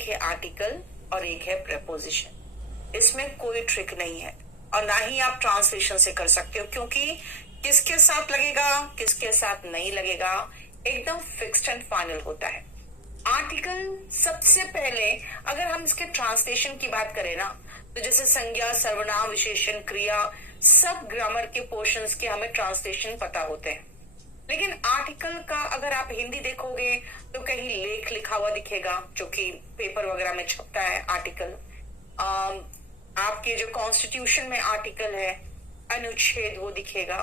एक है आर्टिकल और एक है प्रेपोजिशन। इसमें कोई ट्रिक नहीं है और ना ही आप ट्रांसलेशन से कर सकते हो, क्योंकि किसके साथ लगेगा किसके साथ नहीं लगेगा एकदम फिक्स्ड एंड फाइनल होता है। आर्टिकल सबसे पहले अगर हम इसके ट्रांसलेशन की बात करें ना, तो जैसे संज्ञा, सर्वनाम, विशेषण, क्रिया, सब ग्रामर के पोर्शंस के हमें ट्रांसलेशन पता होते हैं। लेकिन आर्टिकल का अगर आप हिंदी देखोगे तो कहीं लेख लिखा हुआ दिखेगा, जो कि पेपर वगैरह में छपता है आर्टिकल। आपके जो कॉन्स्टिट्यूशन में आर्टिकल है, अनुच्छेद, वो दिखेगा।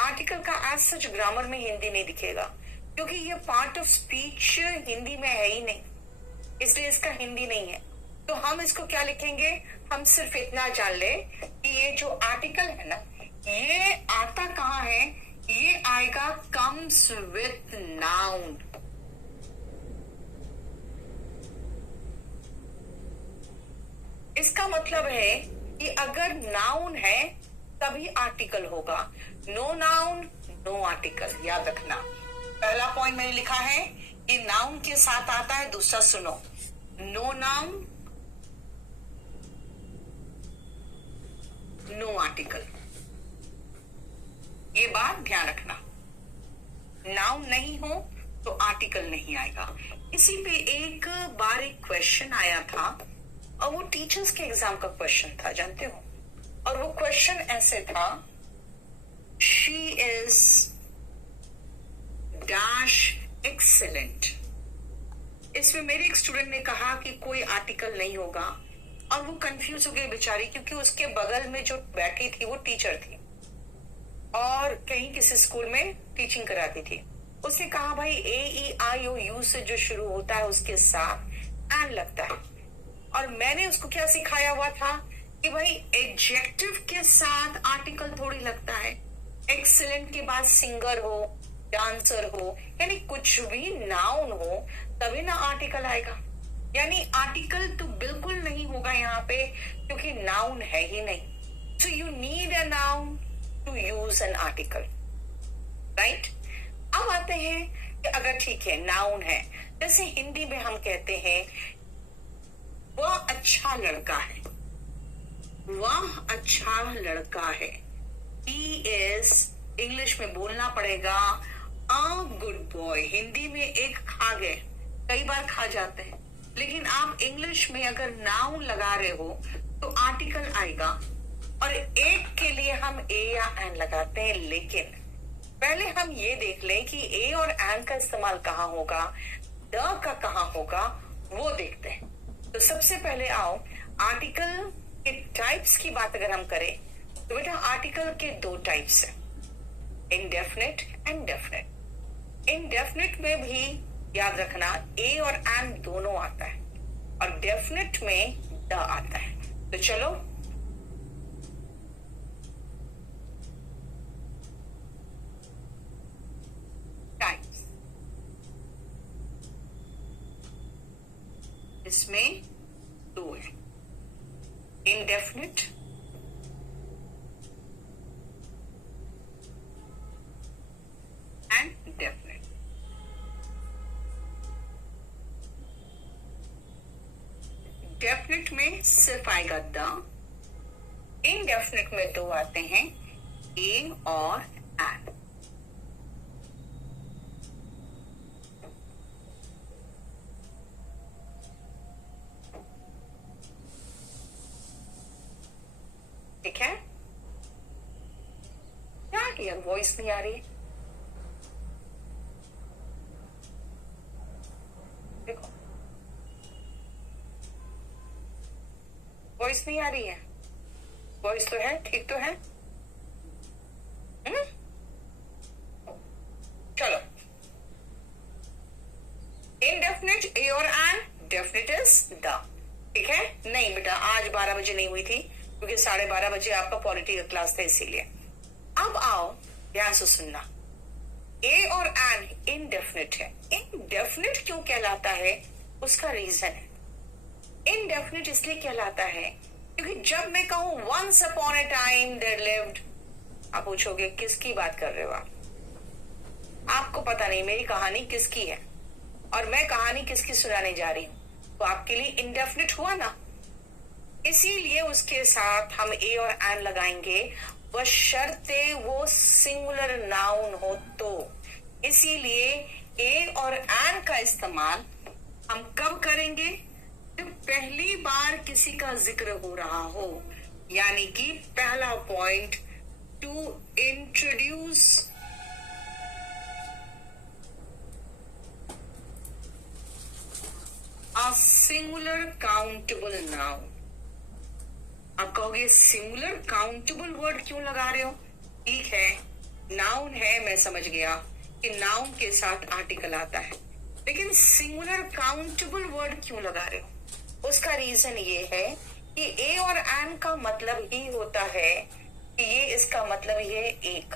आर्टिकल का एज सच ग्रामर में हिंदी नहीं दिखेगा, क्योंकि ये पार्ट ऑफ स्पीच हिंदी में है ही नहीं, इसलिए इसका हिंदी नहीं है। तो हम इसको क्या लिखेंगे, हम सिर्फ इतना जान ले कि ये जो आर्टिकल है ना, ये आता कहाँ है, ये आएगा कम्स विथ नाउन। इसका मतलब है कि अगर नाउन है तभी आर्टिकल होगा, नो नाउन नो आर्टिकल। याद रखना, पहला पॉइंट मैंने लिखा है कि नाउन के साथ आता है, दूसरा सुनो, नो नाउन नो आर्टिकल। ये बात ध्यान रखना, नाउन नहीं हो तो आर्टिकल नहीं आएगा। इसी पे एक बार एक क्वेश्चन आया था और वो टीचर्स के एग्जाम का क्वेश्चन था, जानते हो। और वो क्वेश्चन ऐसे था, शी इज डैश एक्सेलेंट। इसमें मेरे एक स्टूडेंट ने कहा कि कोई आर्टिकल नहीं होगा, और वो कंफ्यूज हो गई बेचारी, क्योंकि उसके बगल में जो बैठी थी वो टीचर थी और कहीं किसी स्कूल में टीचिंग कराती थी। उसने कहा भाई AEIOU से जो शुरू होता है उसके साथ एंड लगता है। और मैंने उसको क्या सिखाया हुआ था कि भाई एडजेक्टिव के साथ आर्टिकल थोड़ी लगता है, एक्सीलेंट के बाद सिंगर हो, डांसर हो, यानी कुछ भी नाउन हो तभी ना आर्टिकल आएगा। यानी आर्टिकल तो बिल्कुल नहीं होगा यहाँ पे, क्योंकि नाउन है ही नहीं। So you need a noun to use an article, right. अब आते हैं कि अगर ठीक है नाउन है, जैसे हिंदी में हम कहते हैं वह अच्छा लड़का है, वह अच्छा लड़का है। ही इज, इंग्लिश में बोलना पड़ेगा अ गुड बॉय। हिंदी में एक खा गए, कई बार खा जाते हैं, लेकिन आप इंग्लिश में अगर नाउन लगा रहे हो तो आर्टिकल आएगा, और एक के लिए हम ए या एन लगाते हैं। लेकिन पहले हम ये देख लें कि ए और एन का इस्तेमाल कहाँ होगा, द का कहाँ होगा, वो देखते हैं। तो सबसे पहले आओ आर्टिकल के टाइप्स की बात अगर हम करें तो बेटा आर्टिकल के दो टाइप्स हैं, इंडेफिनिट एंड डेफिनिट। इंडेफिनिट में भी याद रखना ए और एन दोनों आता है, और डेफिनिट में द आता है। तो चलो टाइप्स, इसमें दो है, इंडेफिनिट एंड डेफिनिट। डेफिनिट में सिर्फ आएगा द, इनडेफिनिट में दो आते हैं, ए और एंड। ठीक है, क्या यार वॉइस नहीं आ रही, देखो वॉइस नहीं आ रही है, वॉइस तो है, ठीक तो है। चलो इनडेफिनिट ए और एंड, डेफिनिट इज द। ठीक है, नहीं बेटा आज 12 बजे नहीं हुई थी, क्योंकि 12:30 बजे आपका पॉलिटी का क्लास था, इसीलिए। अब आओ ध्यान से सुनना, ए और एन इनडेफिनिट है। इनडेफिनिट क्यों कहलाता है, उसका रीजन है। इनडेफिनिट इसलिए कहलाता है क्योंकि जब मैं कहूं once upon a time there lived, आप पूछोगे किसकी बात कर रहे हो आप, आपको पता नहीं मेरी कहानी किसकी है और मैं कहानी किसकी सुनाने जा रही हूं। तो आपके लिए इंडेफिनिट हुआ ना, इसीलिए उसके साथ हम ए और एन लगाएंगे, बशर्ते वो सिंगुलर नाउन हो तो। इसीलिए ए और एन का इस्तेमाल हम कब करेंगे? जब पहली बार किसी का जिक्र हो रहा हो, यानी कि पहला point, to introduce a singular countable noun. आप कहोगे सिंगुलर काउंटेबल वर्ड क्यों लगा रहे हो? ठीक है, नाउन है, मैं समझ गया कि नाउन के साथ आर्टिकल आता है, लेकिन सिंगुलर काउंटेबल वर्ड क्यों लगा रहे हो? उसका रीजन ये है कि ए और एन का मतलब ही होता है कि ये, इसका मतलब ये एक।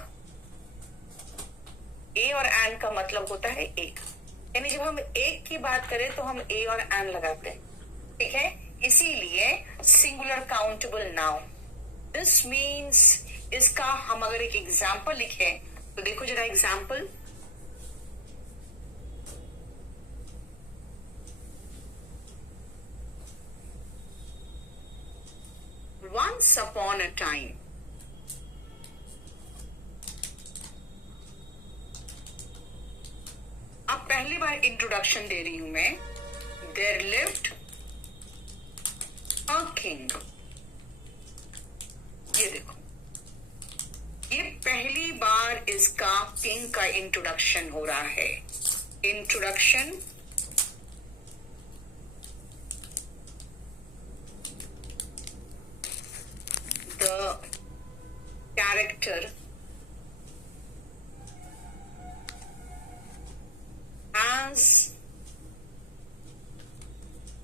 ए और एन का मतलब होता है एक, यानी जब हम एक की बात करें तो हम ए और एन लगाते हैं, ठीक है? इसीलिए singular countable noun. This means, इसका हम अगर एक एग्जाम्पल लिखें तो देखो जरा example. Once upon a time, अब पहली बार इंट्रोडक्शन दे रही हूं मैं। There lived a king। ये देखो, ये पहली बार इसका किंग का इंट्रोडक्शन हो रहा है। Introduction, the character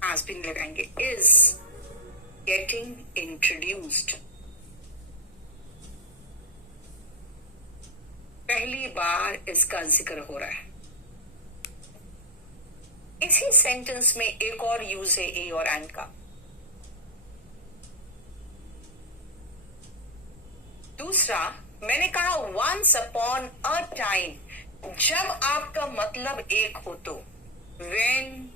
has been लगाएंगे, is getting introduced। पहली बार इसका जिक्र हो रहा है। इसी सेंटेंस में एक और यूज है ए और एन का। दूसरा, मैंने कहा वंस अपॉन अ टाइम, जब आपका मतलब एक हो तो। When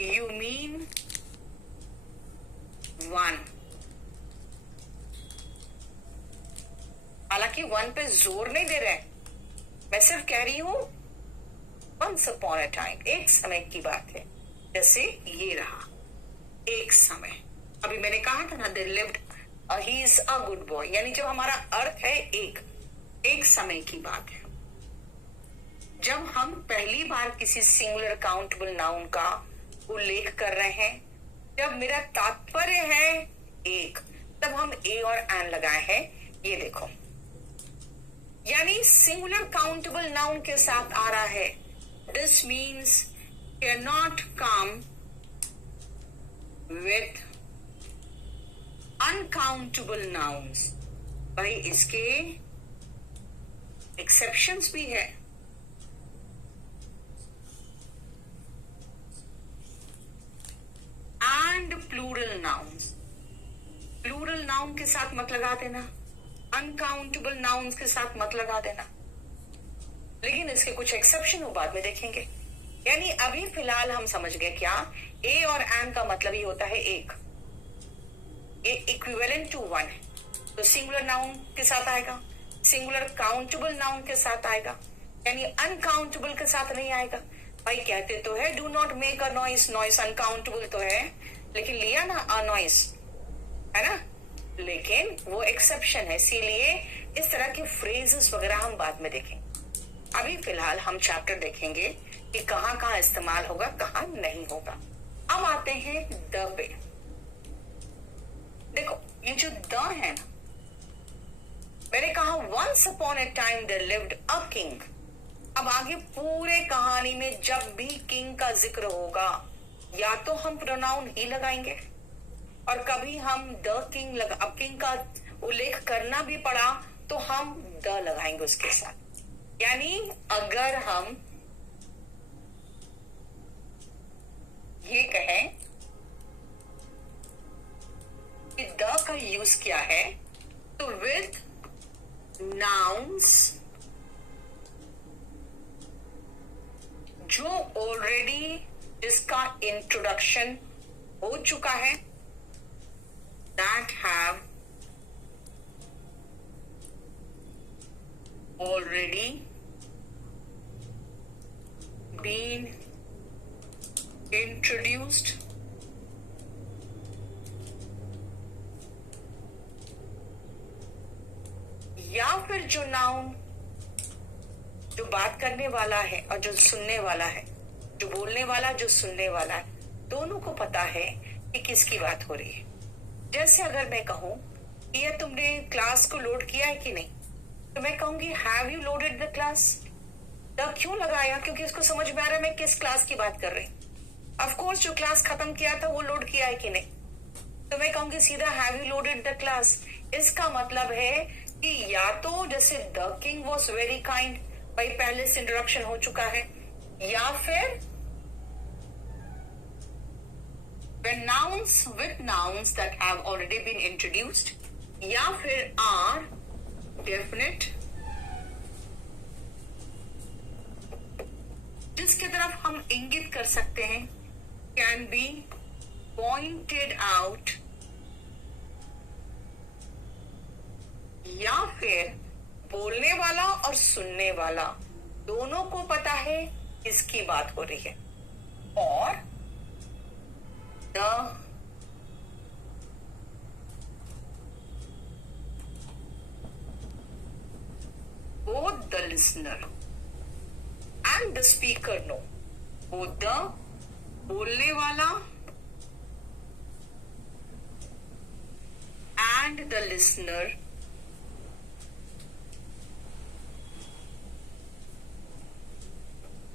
you mean one. हालांकि वन पे जोर नहीं दे रहे, मैं सिर्फ कह रही हूं वंस अपॉन अ टाइम, एक समय की बात है। जैसे ये रहा एक समय। अभी मैंने कहा था ना, they lived, he is a good boy, यानी जब हमारा अर्थ है एक समय की बात है। जब हम पहली बार किसी सिंगुलर काउंटेबल नाउन का उल्लेख कर रहे हैं, जब मेरा तात्पर्य है एक, तब हम ए और एन लगाए हैं। ये देखो, यानी सिंगुलर काउंटेबल नाउन के साथ आ रहा है। This means can not come with uncountable nouns. भाई इसके एक्सेप्शंस भी है। And plural nouns, plural noun के साथ मत लगा देना, अनकाउंटेबल नाउन्स के साथ मत लगा देना। लेकिन इसके कुछ एक्सेप्शन वो बाद में देखेंगे। यानी अभी फिलहाल हम समझ गए क्या, ए और एन का मतलब ही होता है एक, ये इक्विवेलेंट टू वन है। तो सिंगुलर नाउन के साथ आएगा, सिंगुलर काउंटेबल नाउन के साथ आएगा, यानी अनकाउंटेबल के साथ नहीं आएगा। भाई कहते तो है do not make a noise, noise uncountable तो है, लेकिन लिया ना अ नॉइस, है ना, लेकिन वो एक्सेप्शन है। इसीलिए इस तरह के फ्रेजेस वगैरह हम बाद में देखेंगे। अभी फिलहाल हम चैप्टर देखेंगे कि कहां कहां इस्तेमाल होगा, कहां नहीं होगा। अब आते हैं द पे। देखो ये जो द है ना, मैंने कहा once upon a time there lived a king. अब आगे पूरे कहानी में जब भी किंग का जिक्र होगा, या तो हम प्रोनाउन ही लगाएंगे, और कभी हम द किंग अब किंग का उल्लेख करना भी पड़ा तो हम द लगाएंगे उसके साथ। यानी अगर हम ये कहें कि द का यूज क्या है, तो विद नाउन्स जो ऑलरेडी जिसका इंट्रोडक्शन हो चुका है, that have already been introduced या फिर जो नाउन जो बात करने वाला है और जो सुनने वाला है, जो बोलने वाला जो सुनने वाला है, दोनों को पता है कि किसकी बात हो रही है। जैसे अगर मैं कहूं कि ये तुमने क्लास को लोड किया है कि नहीं, तो मैं कहूंगी have you loaded the class. The क्यों लगाया? क्योंकि उसको समझ में आ रहा है मैं किस क्लास की बात कर रही हूँ। ऑफ कोर्स जो क्लास खत्म किया था वो लोड किया है कि नहीं, तो मैं कहूंगी सीधा have you loaded the class. इसका मतलब है कि या तो जैसे the king was very kind, भाई पहले से इंट्रोडक्शन हो चुका है, या फिर when nouns with nouns that have already been introduced, या फिर are definite, जिसके तरफ हम इंगित कर सकते हैं, can be pointed out, या फिर बोलने वाला और सुनने वाला दोनों को पता है किसकी बात हो रही है, और the both the listener and the speaker know, both the बोलने वाला and the listener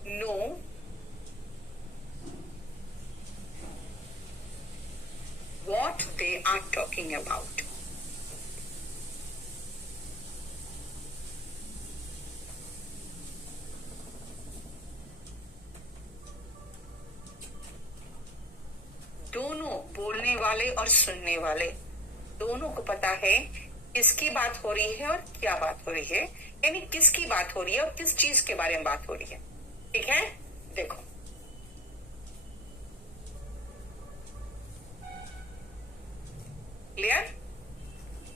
know what they are talking about. दोनों बोलने वाले और सुनने वाले दोनों को पता है किसकी बात हो रही है और क्या बात हो रही है, यानी किसकी बात हो रही है और किस चीज के बारे में बात हो रही है। ठीक है, देखो क्लियर।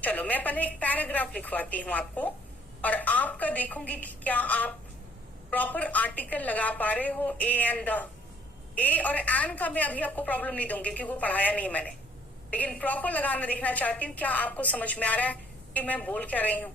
चलो मैं पहले एक पैराग्राफ लिखवाती हूं आपको, और आपका देखूंगी कि क्या आप प्रॉपर आर्टिकल लगा पा रहे हो। ए एंड द, ए और एन का मैं अभी आपको प्रॉब्लम नहीं दूंगी क्योंकि वो पढ़ाया नहीं मैंने, लेकिन प्रॉपर लगाना देखना चाहती हूँ क्या आपको समझ में आ रहा है कि मैं बोल क्या रही हूं।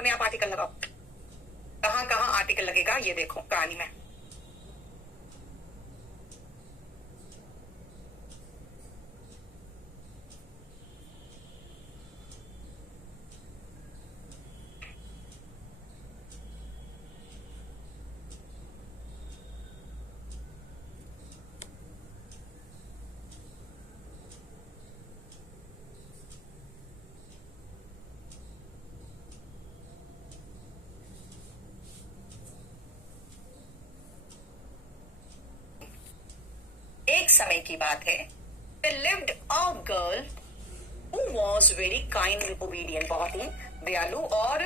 अपने आप आर्टिकल लगाओ। कहां कहां आर्टिकल लगेगा ये देखो कहानी में। एक समय की बात है, there lived a girl who was very kind and obedient, बहुत ही दयालु और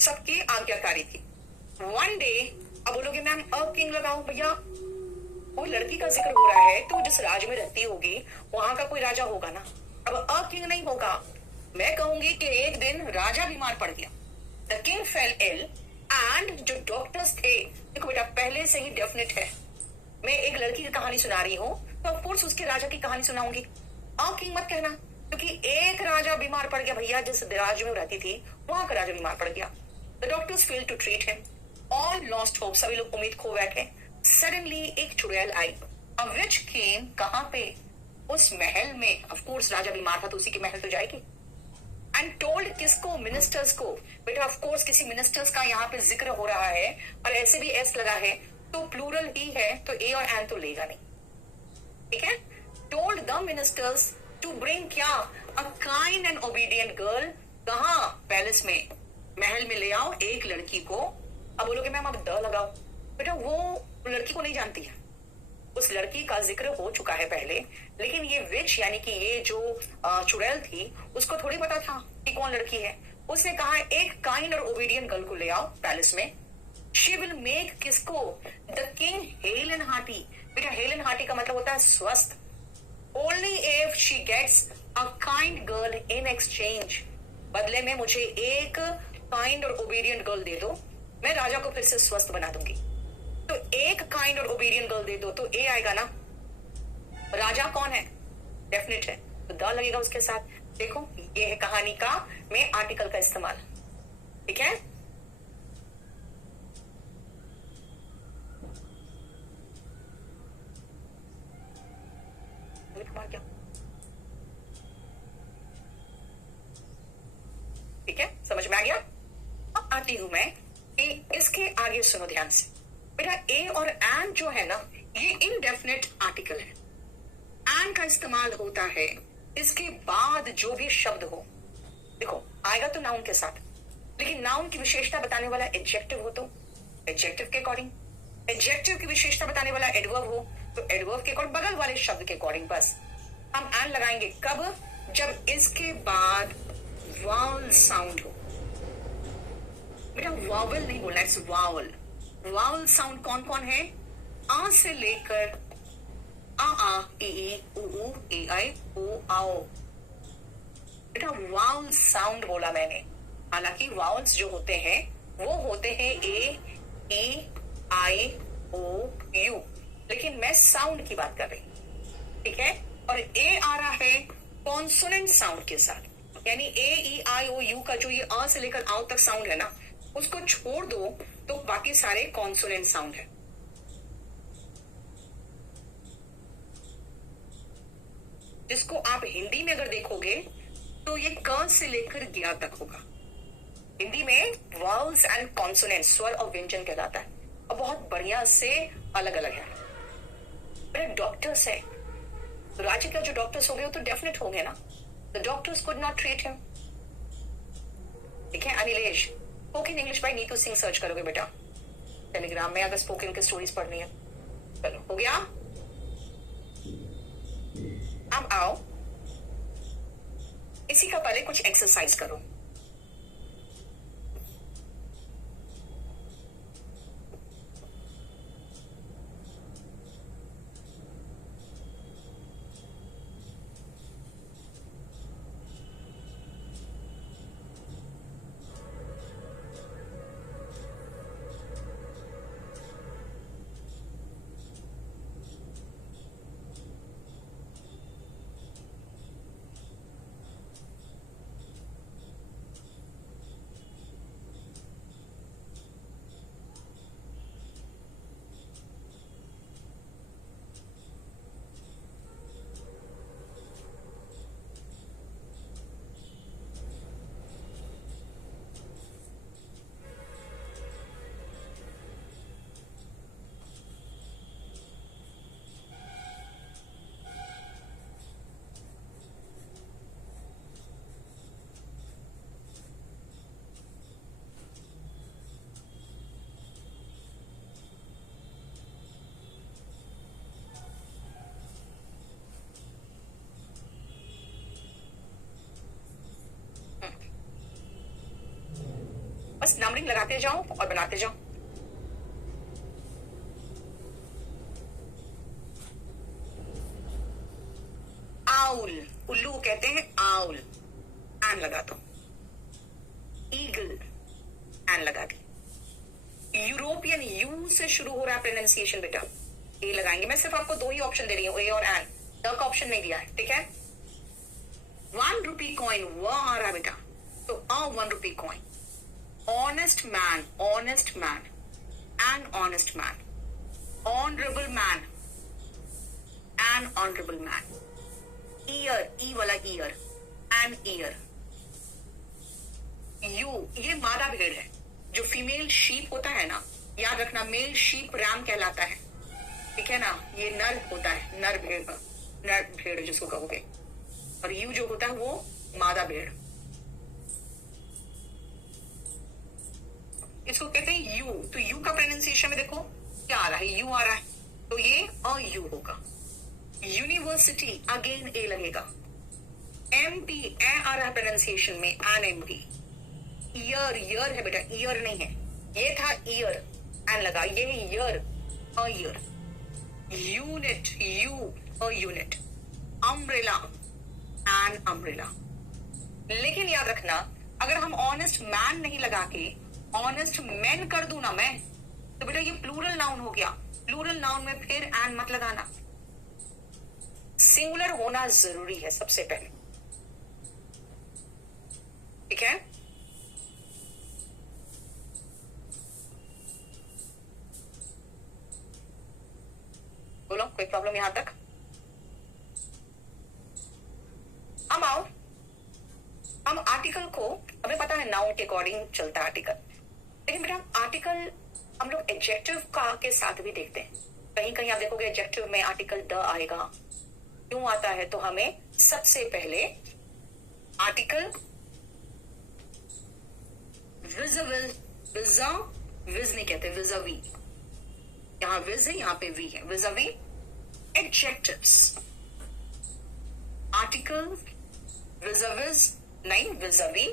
सबकी आज्ञाकारी थी। One day, अब बोलोगे मैम अ किंग लगाओ भैया, वो लड़की का जिक्र हो रहा है तो जिस राज में रहती होगी वहां का कोई राजा होगा ना। अब अ किंग नहीं होगा, मैं कहूंगी कि एक दिन राजा बीमार पड़ गया। The king fell ill and जो डॉक्टर्स थे, देखो बेटा पहले से ही डेफिनेट है, मैं एक लड़की की कहानी सुना रही हूँ तो ऑफकोर्स उसके राजा की कहानी सुनाऊंगी। किंग मत कहना, क्योंकि एक राजा बीमार पड़ गया भैया, जिस राज्य में रहती थी वहां का राजा बीमार पड़ गया। The doctors fail to treat him, all lost hope, सभी लोग उम्मीद खो बैठे। सडनली एक चुड़ैल आई, अ विच केम, कहां पे, उस महल में। ऑफकोर्स राजा बीमार था तो उसी के महल तो जाएगी। एंड टोल्ड किसको, मिनिस्टर्स को। बेटा ऑफकोर्स किसी मिनिस्टर्स का यहाँ पे जिक्र हो रहा है और ऐसे भी एस लगा है तो प्लूरल ही है तो ए और एन तो लेगा नहीं, ठीक है। Told the ministers to bring क्या, a kind and obedient girl, कहा, पैलेस में, महल में ले आओ एक लड़की को। अब बोलोगे मैम अब द लगाओ, बेटा वो लड़की को नहीं जानती है, उस लड़की का जिक्र हो चुका है पहले, लेकिन ये विच यानी कि ये जो चुड़ैल थी उसको थोड़ी पता था कि कौन लड़की है। उसने कहा एक काइंड और ओबीडियंट गर्ल को ले आओ पैलेस में। शी विल मेक किसको, the king hale and hearty. बेटा हेल एंड हार्टी का मतलब होता है स्वस्थ। Only if she gets a kind girl in exchange, बदले में मुझे एक काइंड और ओबीडियंट गर्ल दे दो, मैं राजा को फिर से स्वस्थ बना दूंगी। तो एक काइंड और ओबीडियंट गर्ल दे दो तो ए आएगा ना, राजा कौन है, डेफिनेट है तो द लगेगा उसके साथ। देखो ये है कहानी का में आर्टिकल का इस्तेमाल, ठीक है। ठीक है, समझ में आ गया। अब आती हूं मैं कि इसके आगे सुनो ध्यान से। बेटा ए और एंड जो है ना ये इनडेफिनेट आर्टिकल है। एंड का इस्तेमाल होता है इसके बाद जो भी शब्द हो, देखो आएगा तो नाउन के साथ, लेकिन नाउन की विशेषता बताने वाला एडजेक्टिव हो तो एडजेक्टिव के अकॉर्डिंग, एडजेक्टिव की विशेषता बताने वाला एडवर्ब हो तो एडवर्ब के अकॉर्डिंग, बगल वाले शब्द के अकॉर्डिंग। बस हम एंड लगाएंगे कब, जब इसके बाद वावल साउंड हो। बेटा वावल नहीं बोलना, इट्स वावल। वावल साउंड कौन कौन है, आ से लेकर आ ई ऊ ए आई ओ आओ। बेटा वावल साउंड बोला मैंने, हालांकि वावल्स जो होते हैं वो होते हैं ए ई आई ओ यू, लेकिन मैं साउंड की बात कर रही हूं, ठीक है। और ए आ रहा है कॉन्सोनेंट साउंड के साथ, यानी ए ई आई ओ यू का जो ये अ से लेकर आओ तक साउंड है ना, उसको छोड़ दो तो बाकी सारे कॉन्सोनेंट साउंड है। जिसको आप हिंदी में अगर देखोगे तो ये क से लेकर ज्ञा तक होगा। हिंदी में वाउल्स एंड कॉन्सोनेंट, स्वर और व्यंजन कहलाता है, और बहुत बढ़िया से अलग अलग है। मेरे डॉक्टर्स है, राज्य का जो डॉक्टर्स हो गए वो तो डेफिनेट हो गए ना, the doctors could not treat him, ठीक है। Anilesh spoken English by Neetu Singh search करोगे बेटा टेलीग्राम में, अगर स्पोकन की स्टोरीज पढ़नी है। चलो हो गया। अब आओ इसी का पहले कुछ एक्सरसाइज करो। बस नंबरिंग लगाते जाओ और बनाते जाओ। आउल, उल्लू को कहते हैं आउल, एन लगा दो। ईगल, एन लगा दी। यूरोपियन, यू से शुरू हो रहा है प्रोनाउंसिएशन बेटा, ए लगाएंगे। मैं सिर्फ आपको दो ही ऑप्शन दे रही हूँ, ए और एन, द का ऑप्शन नहीं दिया है, ठीक है। 1 रुपी कॉइन, व आ रहा है बेटा, तो a 1 rupee coin. Honest man, honest man, an honest man. Honourable man, an honourable man. Year, E वाला ईयर, एन ईयर। यू, ये मादा भेड़ है। जो फीमेल शीप होता है ना, याद रखना, मेल शीप रैम कहलाता है, ठीक है ना। ये नर होता है, नर भेड़ जिसको कहोगे, और यू जो होता है वो मादा भेड़। इसको कहते हैं यू। तो यू का प्रोनाउंसिएशन में देखो क्या आ रहा है, यू आ रहा है, तो ये अ यू होगा। यूनिवर्सिटी, अगेन ए लगेगा। एमपी, ए आ रहा है प्रोनाउंसिएशन में, एन एमपी। ईयर, ईयर है बेटा, ईयर नहीं है, ये था ईयर, एन लगा, ये year, a year. Unit, you, a unit. Umbrella, an umbrella. लेकिन याद रखना, अगर हम ऑनेस्ट मैन नहीं लगा के ऑनेस्ट मैन कर दूं ना मैं, तो बेटा ये प्लूरल नाउन हो गया। प्लूरल नाउन में फिर एन मत लगाना, सिंगुलर होना जरूरी है सबसे पहले, ठीक है। बोलो, कोई प्रॉब्लम यहां तक? हम आओ, हम आर्टिकल को, हमें पता है नाउन के अकॉर्डिंग चलता है आर्टिकल, लेकिन बेटा आर्टिकल हम लोग एडजेक्टिव का के साथ भी देखते हैं। कहीं कहीं आप देखोगे एडजेक्टिव में आर्टिकल द आएगा। क्यों आता है? तो हमें सबसे पहले आर्टिकल विजिबल, विजा विज नहीं कहते, विजावी, यहां विज है, यहां पे वी है, विजावी। एडजेक्टिव्स, आर्टिकल विजाविज नहीं, विजावी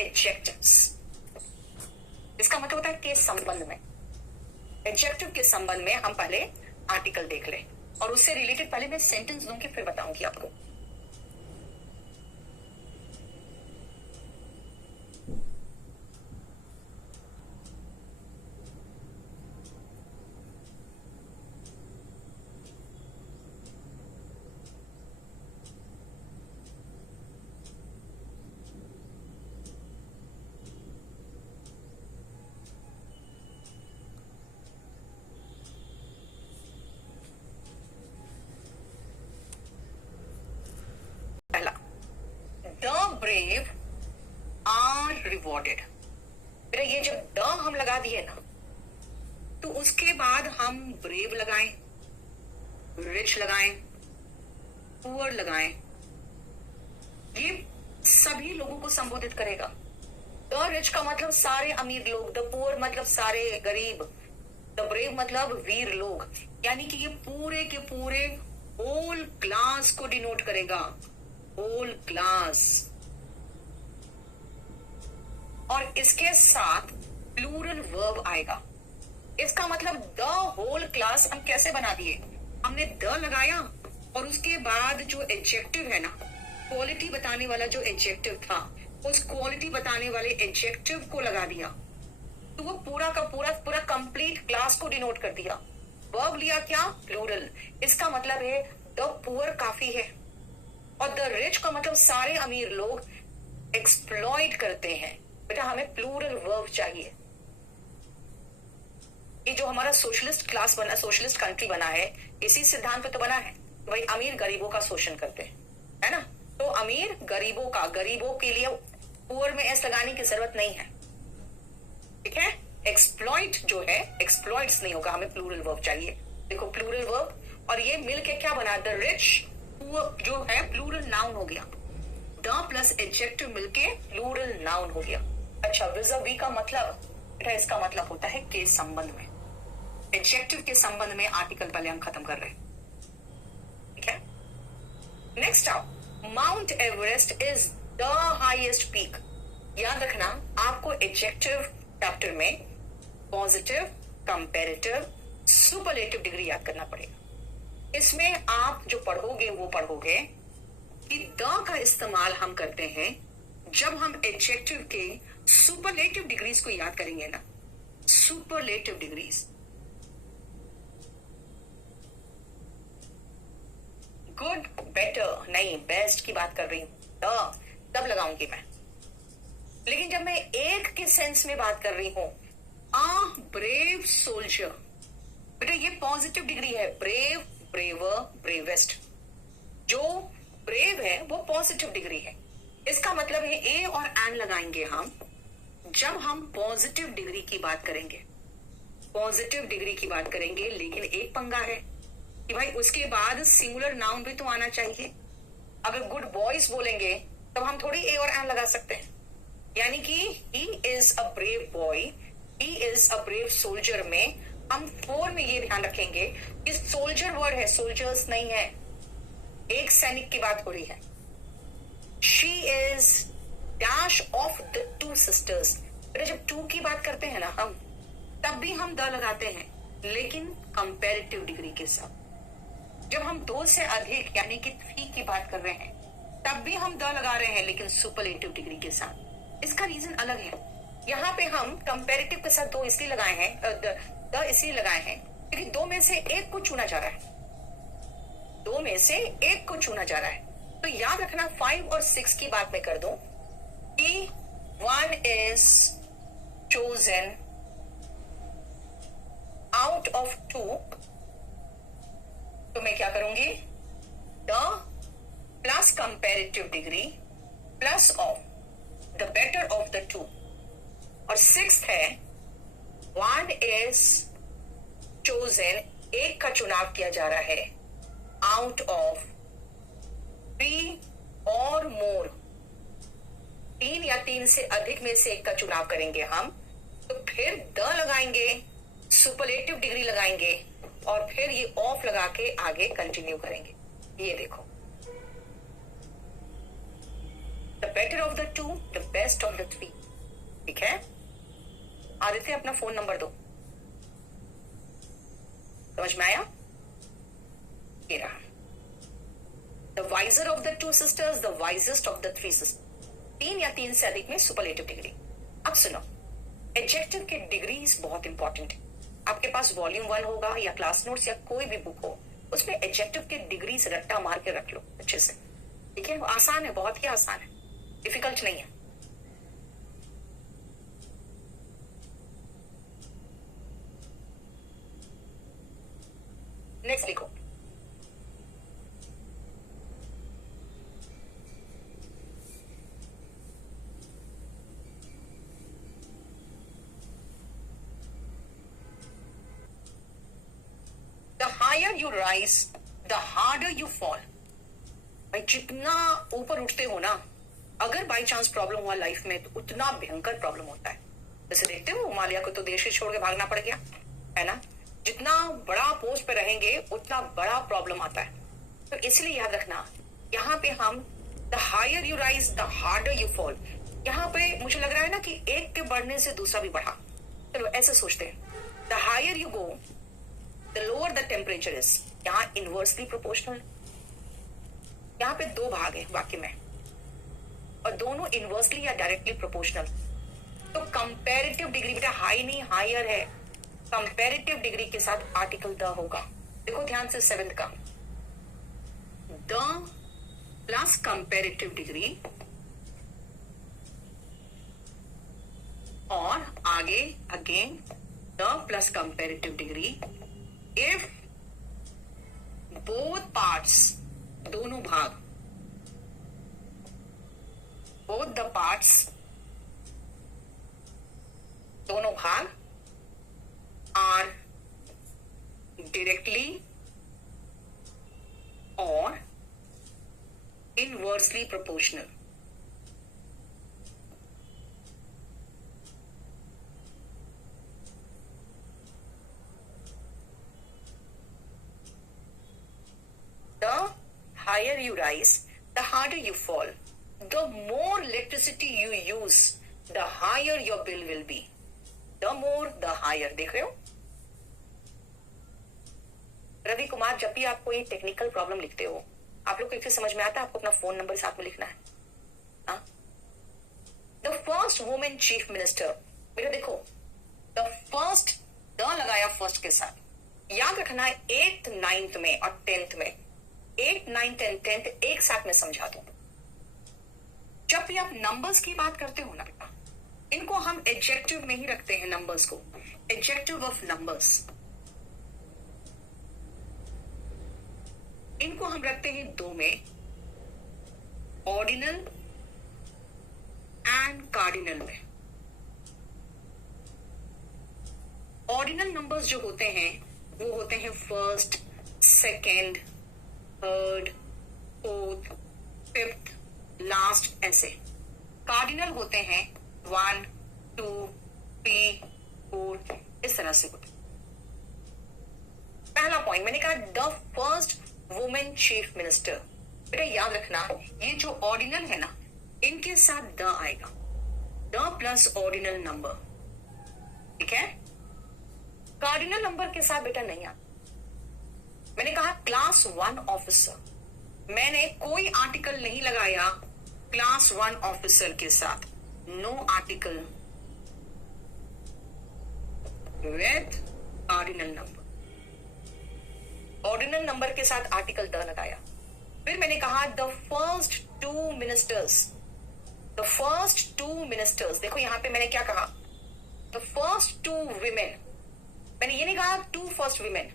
एडजेक्टिव्स। इसका मतलब होता है के संबंध में। एडजेक्टिव के संबंध में हम पहले आर्टिकल देख लें, और उससे रिलेटेड पहले मैं सेंटेंस दूंगी, फिर बताऊंगी आपको। Brave are rewarded. बेटा ये जब द हम लगा दिए ना, तो उसके बाद हम ब्रेव लगाएं, रिच लगाएं, पुअर लगाएं, ये सभी लोगों को संबोधित करेगा। द रिच का मतलब सारे अमीर लोग, द पुअर मतलब सारे गरीब, द ब्रेव मतलब वीर लोग, यानी कि ये पूरे के पूरे होल क्लास को डिनोट करेगा, होल क्लास। और इसके साथ प्लूरल वर्ब आएगा। इसका मतलब द होल क्लास हम कैसे बना दिए, हमने द लगाया और उसके बाद जो एडजेक्टिव है ना, क्वालिटी बताने वाला जो एडजेक्टिव था, उस क्वालिटी बताने वाले एडजेक्टिव को लगा दिया, तो वो पूरा का पूरा कंप्लीट क्लास को डिनोट कर दिया। वर्ब लिया क्या, प्लूरल। इसका मतलब है द पुअर काफी है, और द रिच का मतलब सारे अमीर लोग एक्सप्लॉइट करते हैं। बेटा हमें प्लूरल वर्ब चाहिए। ये जो हमारा सोशलिस्ट क्लास बना, सोशलिस्ट कंट्री बना है, इसी सिद्धांत पे तो बना है। भाई अमीर गरीबों का शोषण करते हैं, है ना, तो अमीर गरीबों का, गरीबों के लिए पुअर में एस लगाने की जरूरत नहीं है, ठीक है। एक्सप्लॉइट जो है, एक्सप्लॉइट्स नहीं होगा, हमें प्लूरल वर्ब चाहिए। देखो प्लूरल वर्ब और ये मिलके क्या बना, द रिच जो है प्लूरल नाउन हो गया, द प्लस एडजेक्टिव मिलके प्लूरल नाउन हो गया। अच्छा, विज़ावी का मतलब, बेटा इसका मतलब होता है के संबंध में। एडजेक्टिव के संबंध में आर्टिकल पहले हम खत्म कर रहे हैं, ठीक है। नेक्स्ट आओ, mount Everest is the highest peak. याद रखना, आपको एडजेक्टिव चैप्टर में पॉजिटिव, कंपैरेटिव, सुपरलेटिव डिग्री याद करना पड़ेगा। इसमें आप जो पढ़ोगे वो पढ़ोगे कि द का इस्तेमाल हम करते हैं जब हम एडजेक्टिव के सुपरलेटिव डिग्रीज को याद करेंगे ना, सुपरलेटिव डिग्रीज। गुड, बेटर नहीं, बेस्ट की बात कर रही हूं, तब लगाऊंगी मैं। लेकिन जब मैं एक के सेंस में बात कर रही हूं, आ ब्रेव सोल्जर, बेटा ये पॉजिटिव डिग्री है। Brave, braver, bravest. जो ब्रेव है वो पॉजिटिव डिग्री है। इसका मतलब है ए और एन लगाएंगे हम जब हम पॉजिटिव डिग्री की बात करेंगे, पॉजिटिव डिग्री की बात करेंगे। लेकिन एक पंगा है कि भाई उसके बाद सिंगुलर नाउन भी तो आना चाहिए। अगर गुड बॉयज बोलेंगे तब हम थोड़ी ए और एन लगा सकते हैं। यानी कि he is a brave boy, he is a brave soldier में हम फोर में ये ध्यान रखेंगे कि सोल्जर वर्ड है, सोल्जर्स नहीं है। एक सैनिक की बात हो रही है। She is dash of the two sisters. जब टू की बात करते हैं ना हम, तब भी हम द लगाते हैं, लेकिन कंपैरेटिव डिग्री के साथ। जब हम दो से अधिक यानी कि थ्री की बात कर रहे हैं, तब भी हम द लगा रहे हैं, लेकिन सुपरलेटिव डिग्री के साथ। इसका रीजन अलग है। यहाँ पे हम कंपैरेटिव के साथ दो इसलिए लगाए हैं, द इसलिए लगाए हैं क्योंकि दो में से एक को चुना जा रहा है, दो में से एक को चुना जा रहा है। तो याद रखना 5 और 6 की बात मैं कर दूं कि 1 इज चोजन आउट ऑफ 2, तो मैं क्या करूंगी, the plus comparative degree plus of the better of the 2। और 6th है 1 इज चोजन, एक का चुनाव किया जा रहा है, आउट ऑफ 3 और मोर, 3 या 3 से अधिक में से एक का चुनाव करेंगे हम, तो फिर द लगाएंगे, सुपरलेटिव डिग्री लगाएंगे और फिर ये ऑफ लगा के आगे कंटिन्यू करेंगे। ये देखो, the better of the 2, the best of the 3। ठीक है, आदित्य अपना फोन नंबर दो। समझ में आया? ये रहा, the wiser of the 2 sisters, the wisest of the 3 sisters. 3 या 3 से अधिक में सुपरलेटिव डिग्री। अब सुनो, एडजेक्टिव के डिग्रीज बहुत इंपॉर्टेंट है। आपके पास वॉल्यूम 1 होगा या क्लास नोट्स या कोई भी बुक हो, उसमें एडजेक्टिव के डिग्री से रट्टा मार के रख लो अच्छे से। ठीक है, आसान है, बहुत ही आसान है, डिफिकल्ट नहीं है। नेक्स्ट लिखो, the higher you rise the harder you fall. भाई जितना ऊपर उठते हो ना, अगर बाई चांस प्रॉब्लम हुआ लाइफ में तो उतना भयंकर प्रॉब्लम होता है। जैसे देखते हो मालिया को तो देश ही छोड़ के भागना पड़ गया, है ना। जितना बड़ा पोस्ट पे रहेंगे उतना बड़ा प्रॉब्लम आता है। तो इसलिए याद रखना, यहाँ पे हम the higher you rise the harder you fall, यहाँ पे मुझे लग रहा है ना कि एक के बढ़ने से दूसरा भी बढ़ा। चलो ऐसे सोचते हैं, the higher you go the lower the temperature is. यहाँ इनवर्सली प्रोपोर्शनल, यहाँ पे 2 भाग है वाक्य में और दोनों इनवर्सली या डायरेक्टली प्रोपोर्शनल। तो कंपैरेटिव डिग्री बेटा हाई नहीं हायर है, कंपैरेटिव डिग्री के साथ आर्टिकल द होगा। देखो ध्यान से 7th का, द प्लस कंपैरेटिव डिग्री और आगे again the plus comparative degree if both parts, दोनों भाग, बोथ द पार्ट्स, दोनों भाग आर डायरेक्टली और inversely proportional. The higher you rise, the harder you fall. The more electricity you use, the higher your bill will be. The more the higher. देख रहे हो रवि कुमार, जब भी आप कोई टेक्निकल प्रॉब्लम लिखते हो आप लोग को एक चीज समझ में आता है, आपको अपना फोन नंबर साथ में लिखना है। The first women chief minister, बेटा देखो द फर्स्ट, द लगाया फर्स्ट के साथ, याद रखना है 8th 9th में और 10th में, 8th 9th and 10th एक साथ में समझा दूं। जब भी आप नंबर्स की बात करते हो ना बेटा, इनको हम एडजेक्टिव में ही रखते हैं, नंबर्स को, एडजेक्टिव ऑफ नंबर्स, इनको हम रखते हैं दो में, ऑर्डिनल एंड कार्डिनल में। ऑर्डिनल नंबर्स जो होते हैं वो होते हैं first, second, third, fourth, fifth, last, ऐसे। कार्डिनल होते हैं 1 2 3 4, इस तरह से होते। पहला पॉइंट मैंने कहा the first women chief minister. बेटा याद रखना ये जो ऑर्डिनल है ना, इनके साथ द आएगा, द प्लस ऑर्डिनल नंबर, ठीक है। कार्डिनल नंबर के साथ बेटा नहीं आता। मैंने कहा क्लास 1 ऑफिसर, मैंने कोई आर्टिकल नहीं लगाया क्लास 1 ऑफिसर के साथ, no article with cardinal number. Ordinal number के साथ आर्टिकल द लगाया। फिर मैंने कहा the first 2 ministers, the first 2 ministers, देखो यहां पे मैंने क्या कहा, द फर्स्ट 2 विमेन, मैंने ये नहीं कहा 2 first women,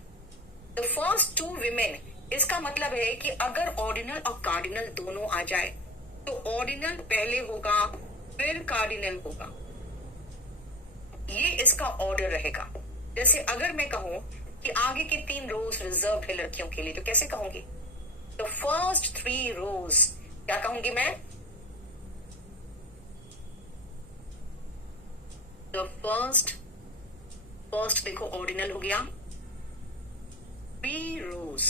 the first 2 women. इसका मतलब है कि अगर ऑर्डिनल और कार्डिनल दोनों आ जाए तो ऑर्डिनल पहले होगा फिर कार्डिनल होगा, ये इसका ऑर्डर रहेगा। जैसे अगर मैं कहूं कि आगे के 3 रोज रिजर्व है लड़कियों के लिए, तो कैसे कहूंगी, द फर्स्ट 3 रोज, क्या कहूंगी मैं, द फर्स्ट देखो ऑर्डिनल हो गया, 3 रोज,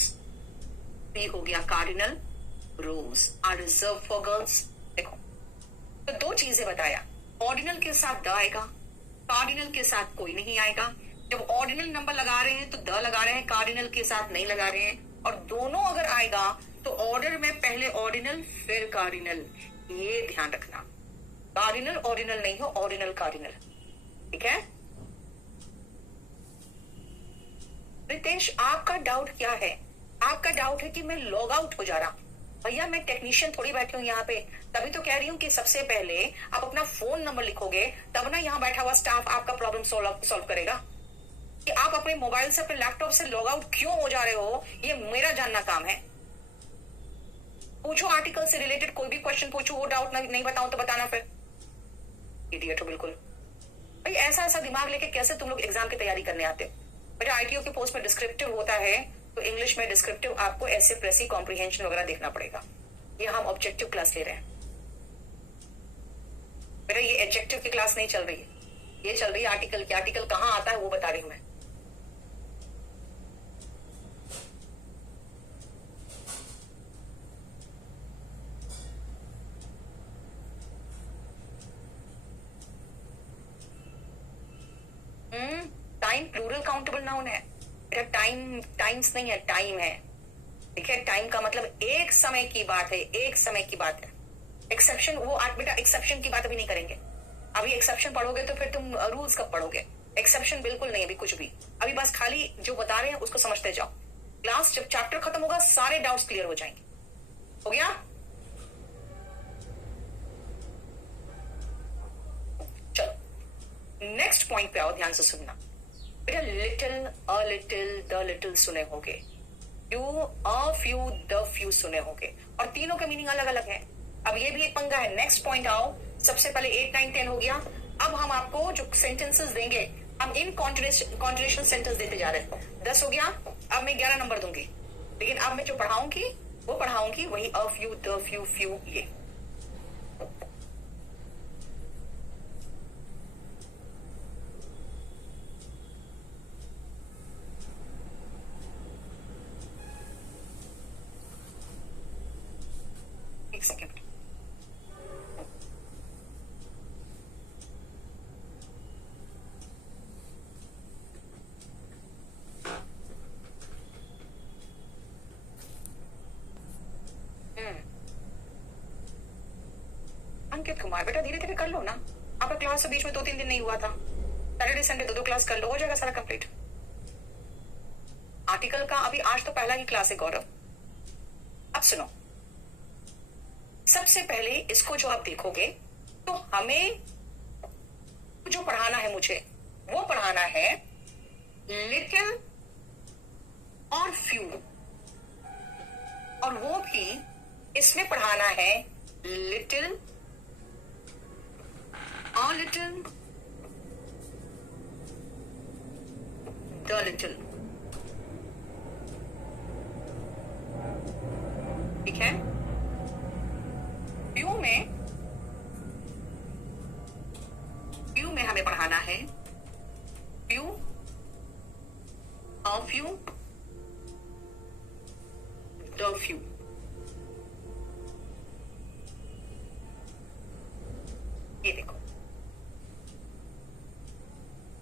3 हो गया cardinal, rose are reserve for girls. देखो तो 2 चीजें बताया, ऑर्डिनल के साथ द आएगा, कार्डिनल के साथ कोई नहीं आएगा। जब ऑर्डिनल नंबर लगा रहे हैं तो द लगा रहे हैं, कार्डिनल के साथ नहीं लगा रहे हैं। और दोनों अगर आएगा तो ऑर्डर में पहले ऑर्डिनल फिर कार्डिनल, ये ध्यान रखना, कार्डिनल ऑर्डिनल नहीं हो, ऑर्डिनल कार्डिनल, ठीक है। रितेश आपका डाउट क्या है? आपका डाउट है कि मैं लॉग आउट हो जा रहा हूं। भैया मैं टेक्नीशियन थोड़ी बैठी हूँ यहाँ पे, तभी तो कह रही हूँ कि सबसे पहले आप अपना फोन नंबर लिखोगे तब ना यहाँ बैठा हुआ स्टाफ आपका प्रॉब्लम सॉल्व करेगा। कि आप अपने मोबाइल से अपने लैपटॉप से लॉग आउट क्यों हो जा रहे हो, ये मेरा जानना काम है। पूछो आर्टिकल से रिलेटेड कोई भी क्वेश्चन पूछो, वो डाउट नहीं बताऊं तो बताना फिर, इडियट हो बिल्कुल। भाई ऐसा दिमाग लेके कैसे तुम लोग एग्जाम की तैयारी करने आते हो? मेरे आईटीओ के पोस्ट में डिस्क्रिप्टिव होता है, तो इंग्लिश में डिस्क्रिप्टिव आपको ऐसे प्रेसी कॉम्प्रिहेंशन वगैरह देखना पड़ेगा। ये हम ऑब्जेक्टिव क्लास ले रहे हैं मेरा, ये एडजेक्टिव की क्लास नहीं चल रही है, ये चल रही है आर्टिकल की। आर्टिकल कहां आता है वो बता रही हूं मैं। टाइम प्लूरल काउंटेबल नाउन है बेटा, टाइम्स नहीं है, टाइम है, ठीक है। टाइम का मतलब एक समय की बात है, एक समय की बात है। एक्सेप्शन वो बेटा एक्सेप्शन की बात अभी नहीं करेंगे, अभी एक्सेप्शन पढ़ोगे तो फिर तुम रूल्स कब पढ़ोगे। एक्सेप्शन बिल्कुल नहीं, अभी कुछ भी, अभी बस खाली जो बता रहे हैं उसको समझते जाओ। क्लास जब चैप्टर खत्म होगा सारे डाउट्स क्लियर हो जाएंगे। हो गया? चलो नेक्स्ट पॉइंट पे आओ, ध्यान से सुनना बेटा। Little, a little, the little सुने होगे, few, a few, the few सुने होगे, और तीनों के मीनिंग अलग अलग है। अब ये भी एक पंगा है। नेक्स्ट पॉइंट आओ, सबसे पहले 8 9 10 हो गया। अब हम आपको जो सेंटेंसेस देंगे, हम इन कॉन्ट्रेडिक्शन सेंटेंस देते जा रहे हैं। 10 हो गया, अब मैं 11 नंबर दूंगी, लेकिन अब मैं जो पढ़ाऊंगी वो पढ़ाऊंगी वही a few, the few, few, ये। एक सेकेंड, अंकित कुमार, बेटा धीरे धीरे कर लो ना, आपका क्लास बीच में 2-3 दिन नहीं हुआ था, सैटरडे संडे 2-2 क्लास कर लो, हो जाएगा सारा कंप्लीट। आर्टिकल का अभी आज तो पहला ही क्लास है गौरव। अब सुनो, सबसे पहले इसको जो आप देखोगे तो हमें जो पढ़ाना है, मुझे वो पढ़ाना है लिटिल और फ्यू, और वो भी इसमें पढ़ाना है लिटिल और लिटिल, द लिटिल, ठीक है। फ्यू में हमें पढ़ाना है few, a few, the few. ये देखो,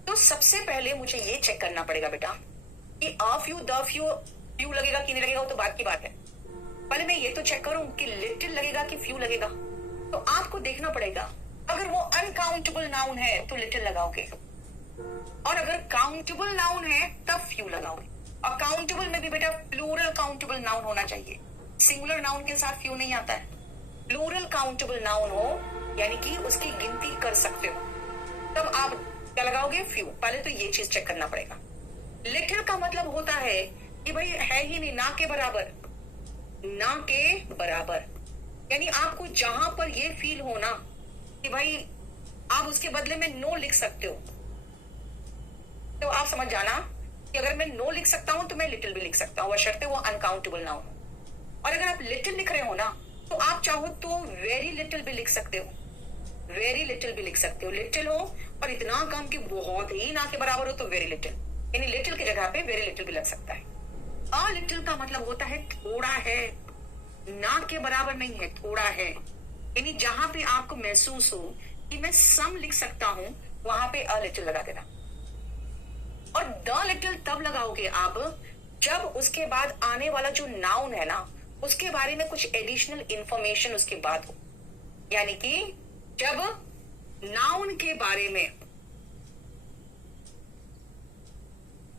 तो सबसे पहले मुझे ये चेक करना पड़ेगा बेटा कि a few, the few, few लगेगा कि नहीं लगेगा, वो तो बात की बात है। पहले मैं ये तो चेक करूं कि लिटिल लगेगा कि फ्यू लगेगा। तो आपको देखना पड़ेगा, अगर वो अनकाउंटेबल नाउन है तो लिटिल लगाओगे, और अगर काउंटेबल नाउन है तब फ्यू लगाओगे। और काउंटेबल में भी बेटा प्लूरल काउंटेबल नाउन होना चाहिए, सिंगुलर नाउन के साथ फ्यू नहीं आता है। प्लूरल काउंटेबल नाउन हो यानी कि उसकी गिनती कर सकते हो, तब आप क्या लगाओगे, फ्यू। पहले तो ये चीज चेक करना पड़ेगा। लिटिल का मतलब होता है कि भाई है ही नहीं, ना के बराबर, ना के बराबर, यानी आपको जहां पर ये फील हो ना कि भाई आप उसके बदले में नो लिख सकते हो, तो आप समझ जाना कि अगर मैं नो लिख सकता हूं तो मैं लिटिल भी लिख सकता हूं, बशर्ते वो अनकाउंटेबल ना हो। और अगर आप लिटिल लिख रहे हो ना, तो आप चाहो तो वेरी लिटिल भी लिख सकते हो, वेरी लिटिल भी लिख सकते हो। लिटिल हो और इतना कम कि बहुत ही ना के बराबर हो तो वेरी लिटिल, यानी लिटिल की जगह पे वेरी लिटिल भी लग सकता है। अ लिटिल का मतलब होता है थोड़ा है, ना के बराबर नहीं है, थोड़ा है, यानी जहां पे आपको महसूस हो कि मैं सम लिख सकता हूं, वहां पे अ लिटिल लगा देना। और द लिटिल तब लगाओगे आप जब उसके बाद आने वाला जो नाउन है ना, उसके बारे में कुछ एडिशनल इंफॉर्मेशन उसके बाद हो, यानी कि जब नाउन के बारे में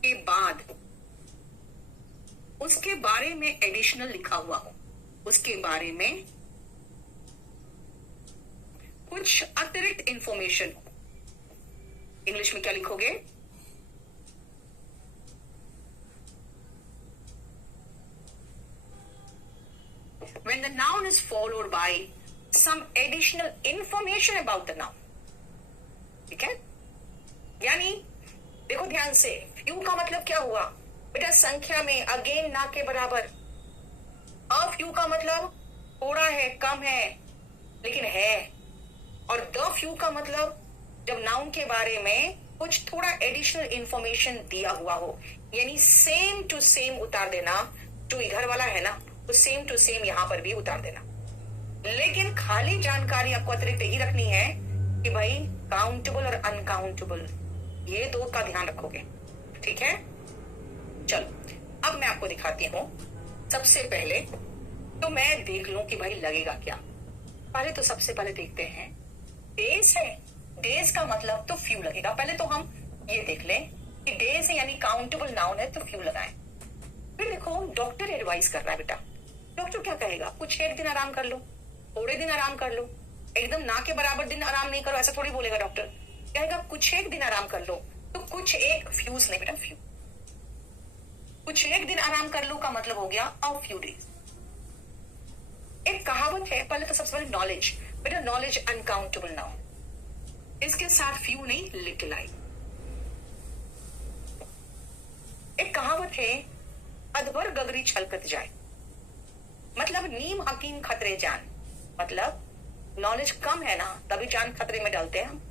के बाद उसके बारे में एडिशनल लिखा हुआ हो, उसके बारे में कुछ अतिरिक्त इंफॉर्मेशन हो। इंग्लिश में क्या लिखोगे, when the noun is followed by some additional information about the noun, ठीक है। यानी देखो ध्यान से, फ्यू का मतलब क्या हुआ बेटा, संख्या में, अगेन ना के बराबर। अ फ्यू का मतलब थोड़ा है, कम है, लेकिन है। और द फ्यू का मतलब जब नाउन के बारे में कुछ थोड़ा एडिशनल इंफॉर्मेशन दिया हुआ हो, यानी सेम टू सेम उतार देना, जो इधर वाला है ना तो सेम टू सेम यहां पर भी उतार देना। लेकिन खाली जानकारी आपको अतिरिक्त यही रखनी है कि भाई काउंटेबल और अनकाउंटेबल, ये दो का ध्यान रखोगे, ठीक है। चलो अब मैं आपको दिखाती हूं। सबसे पहले तो मैं देख लूं कि भाई लगेगा क्या। पहले तो सबसे पहले देखते हैं, डेज है, डेज का मतलब तो फ्यू लगेगा। पहले तो हम ये देख लें कि डेज है यानी काउंटेबल नाउन है तो फ्यू लगाएं। फिर देखो डॉक्टर एडवाइस कर रहा है बेटा, डॉक्टर क्या कहेगा, कुछ एक दिन आराम कर लो, थोड़े दिन आराम कर लो, एकदम ना के बराबर दिन आराम नहीं करो, ऐसा थोड़ी बोलेगा डॉक्टर। कहेगा कुछ एक दिन आराम कर लो, तो कुछ एक, फ्यूज नहीं बेटा, फ्यू। कुछ एक दिन आराम कर लो का मतलब हो गया अ फ्यू डेज। एक कहावत है, पहले तो सबसे पहले नॉलेज, बेटा नॉलेज अनकाउंटेबल नाउन, इसके साथ फ्यू नहीं लिटिल आई। एक कहावत है, अधबर गगरी छलकत जाए, मतलब नीम हकीम खतरे जान, मतलब नॉलेज कम है ना तभी जान खतरे में डालते हैं हम।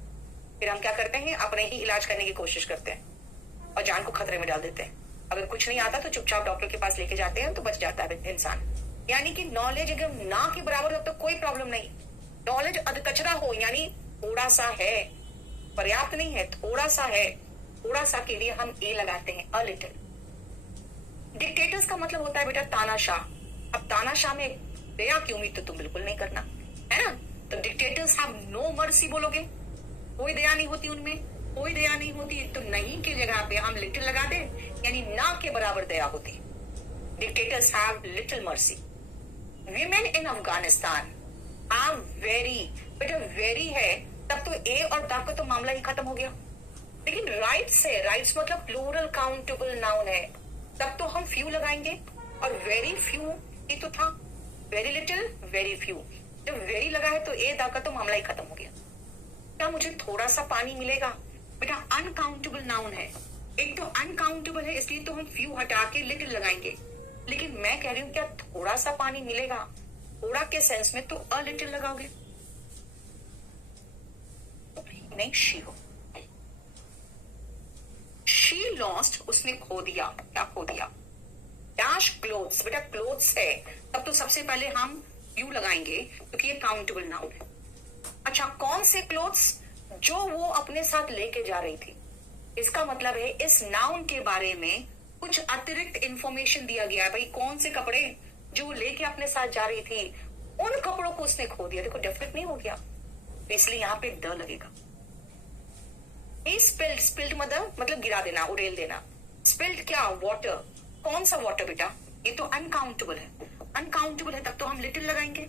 फिर हम क्या करते हैं, अपने ही इलाज करने की कोशिश करते हैं और जान को खतरे में डाल देते हैं। अगर कुछ नहीं आता तो चुपचाप डॉक्टर के पास लेके जाते हैं तो बच जाता है इंसान। यानी कि नॉलेज अगर ना के बराबर हो तो कोई प्रॉब्लम नहीं, नॉलेज अधकचरा हो यानी थोड़ा सा है, पर्याप्त नहीं है, थोड़ा सा है, थोड़ा सा के लिए हम ए लगाते हैं, अ लिटिल। डिक्टेटर्स का मतलब होता है बेटा तानाशाह। अब तानाशाह में दया की उम्मीद तो तुम बिल्कुल नहीं करना, है ना। तो डिक्टेटर्स हैव नो मर्सी बोलोगे, कोई दया नहीं होती उनमें, कोई दया नहीं होती, तो नहीं की जगह पे हम लिटिल लगा दे, यानी ना के बराबर दया होती। Dictators have little mercy. Women in Afghanistan are very, बेटा वेरी है तब तो ए और द का तो मामला ही खत्म हो गया। लेकिन राइट्स है, राइट्स मतलब प्लूरल काउंटेबल नाउन है, तब तो हम फ्यू लगाएंगे, और वेरी फ्यू ये तो था, वेरी लिटिल वेरी फ्यू, जब वेरी लगा है तो ए द का तो मामला ही खत्म हो गया। क्या मुझे थोड़ा सा पानी मिलेगा, बेटा अनकाउंटेबल नाउन है, एक तो अनकाउंटेबल है इसलिए तो हम फ्यू हटा के लिटिल लगाएंगे, लेकिन मैं कह रही हूं क्या थोड़ा सा पानी मिलेगा, थोड़ा के सेंस में तो अ लिटिल लगाओगे, नहीं शी हो। शी लॉस्ट, उसने खो दिया, क्या खो दिया, डैश क्लोथ्स, बेटा क्लोथ्स है तब तो सबसे पहले हम यू लगाएंगे क्योंकि ये काउंटेबल नाउन है। अच्छा कौन से क्लोथ्स, जो वो अपने साथ लेके जा रही थी, इसका मतलब है इस नाउन के बारे में कुछ अतिरिक्त इंफॉर्मेशन दिया गया है। भाई कौन से कपड़े जो लेके अपने साथ जा रही थी, उन कपड़ों को उसने खो दिया। देखो डेफिनेट नहीं हो गया, इसलिए यहां पे द लगेगा। स्पिल्ड, स्पिल्ड मतलब गिरा देना, उड़ेल देना। स्पिल्ड क्या, वाटर, कौन सा वाटर बेटा, ये तो अनकाउंटेबल है, अनकाउंटेबल है तब तो हम लिटिल लगाएंगे।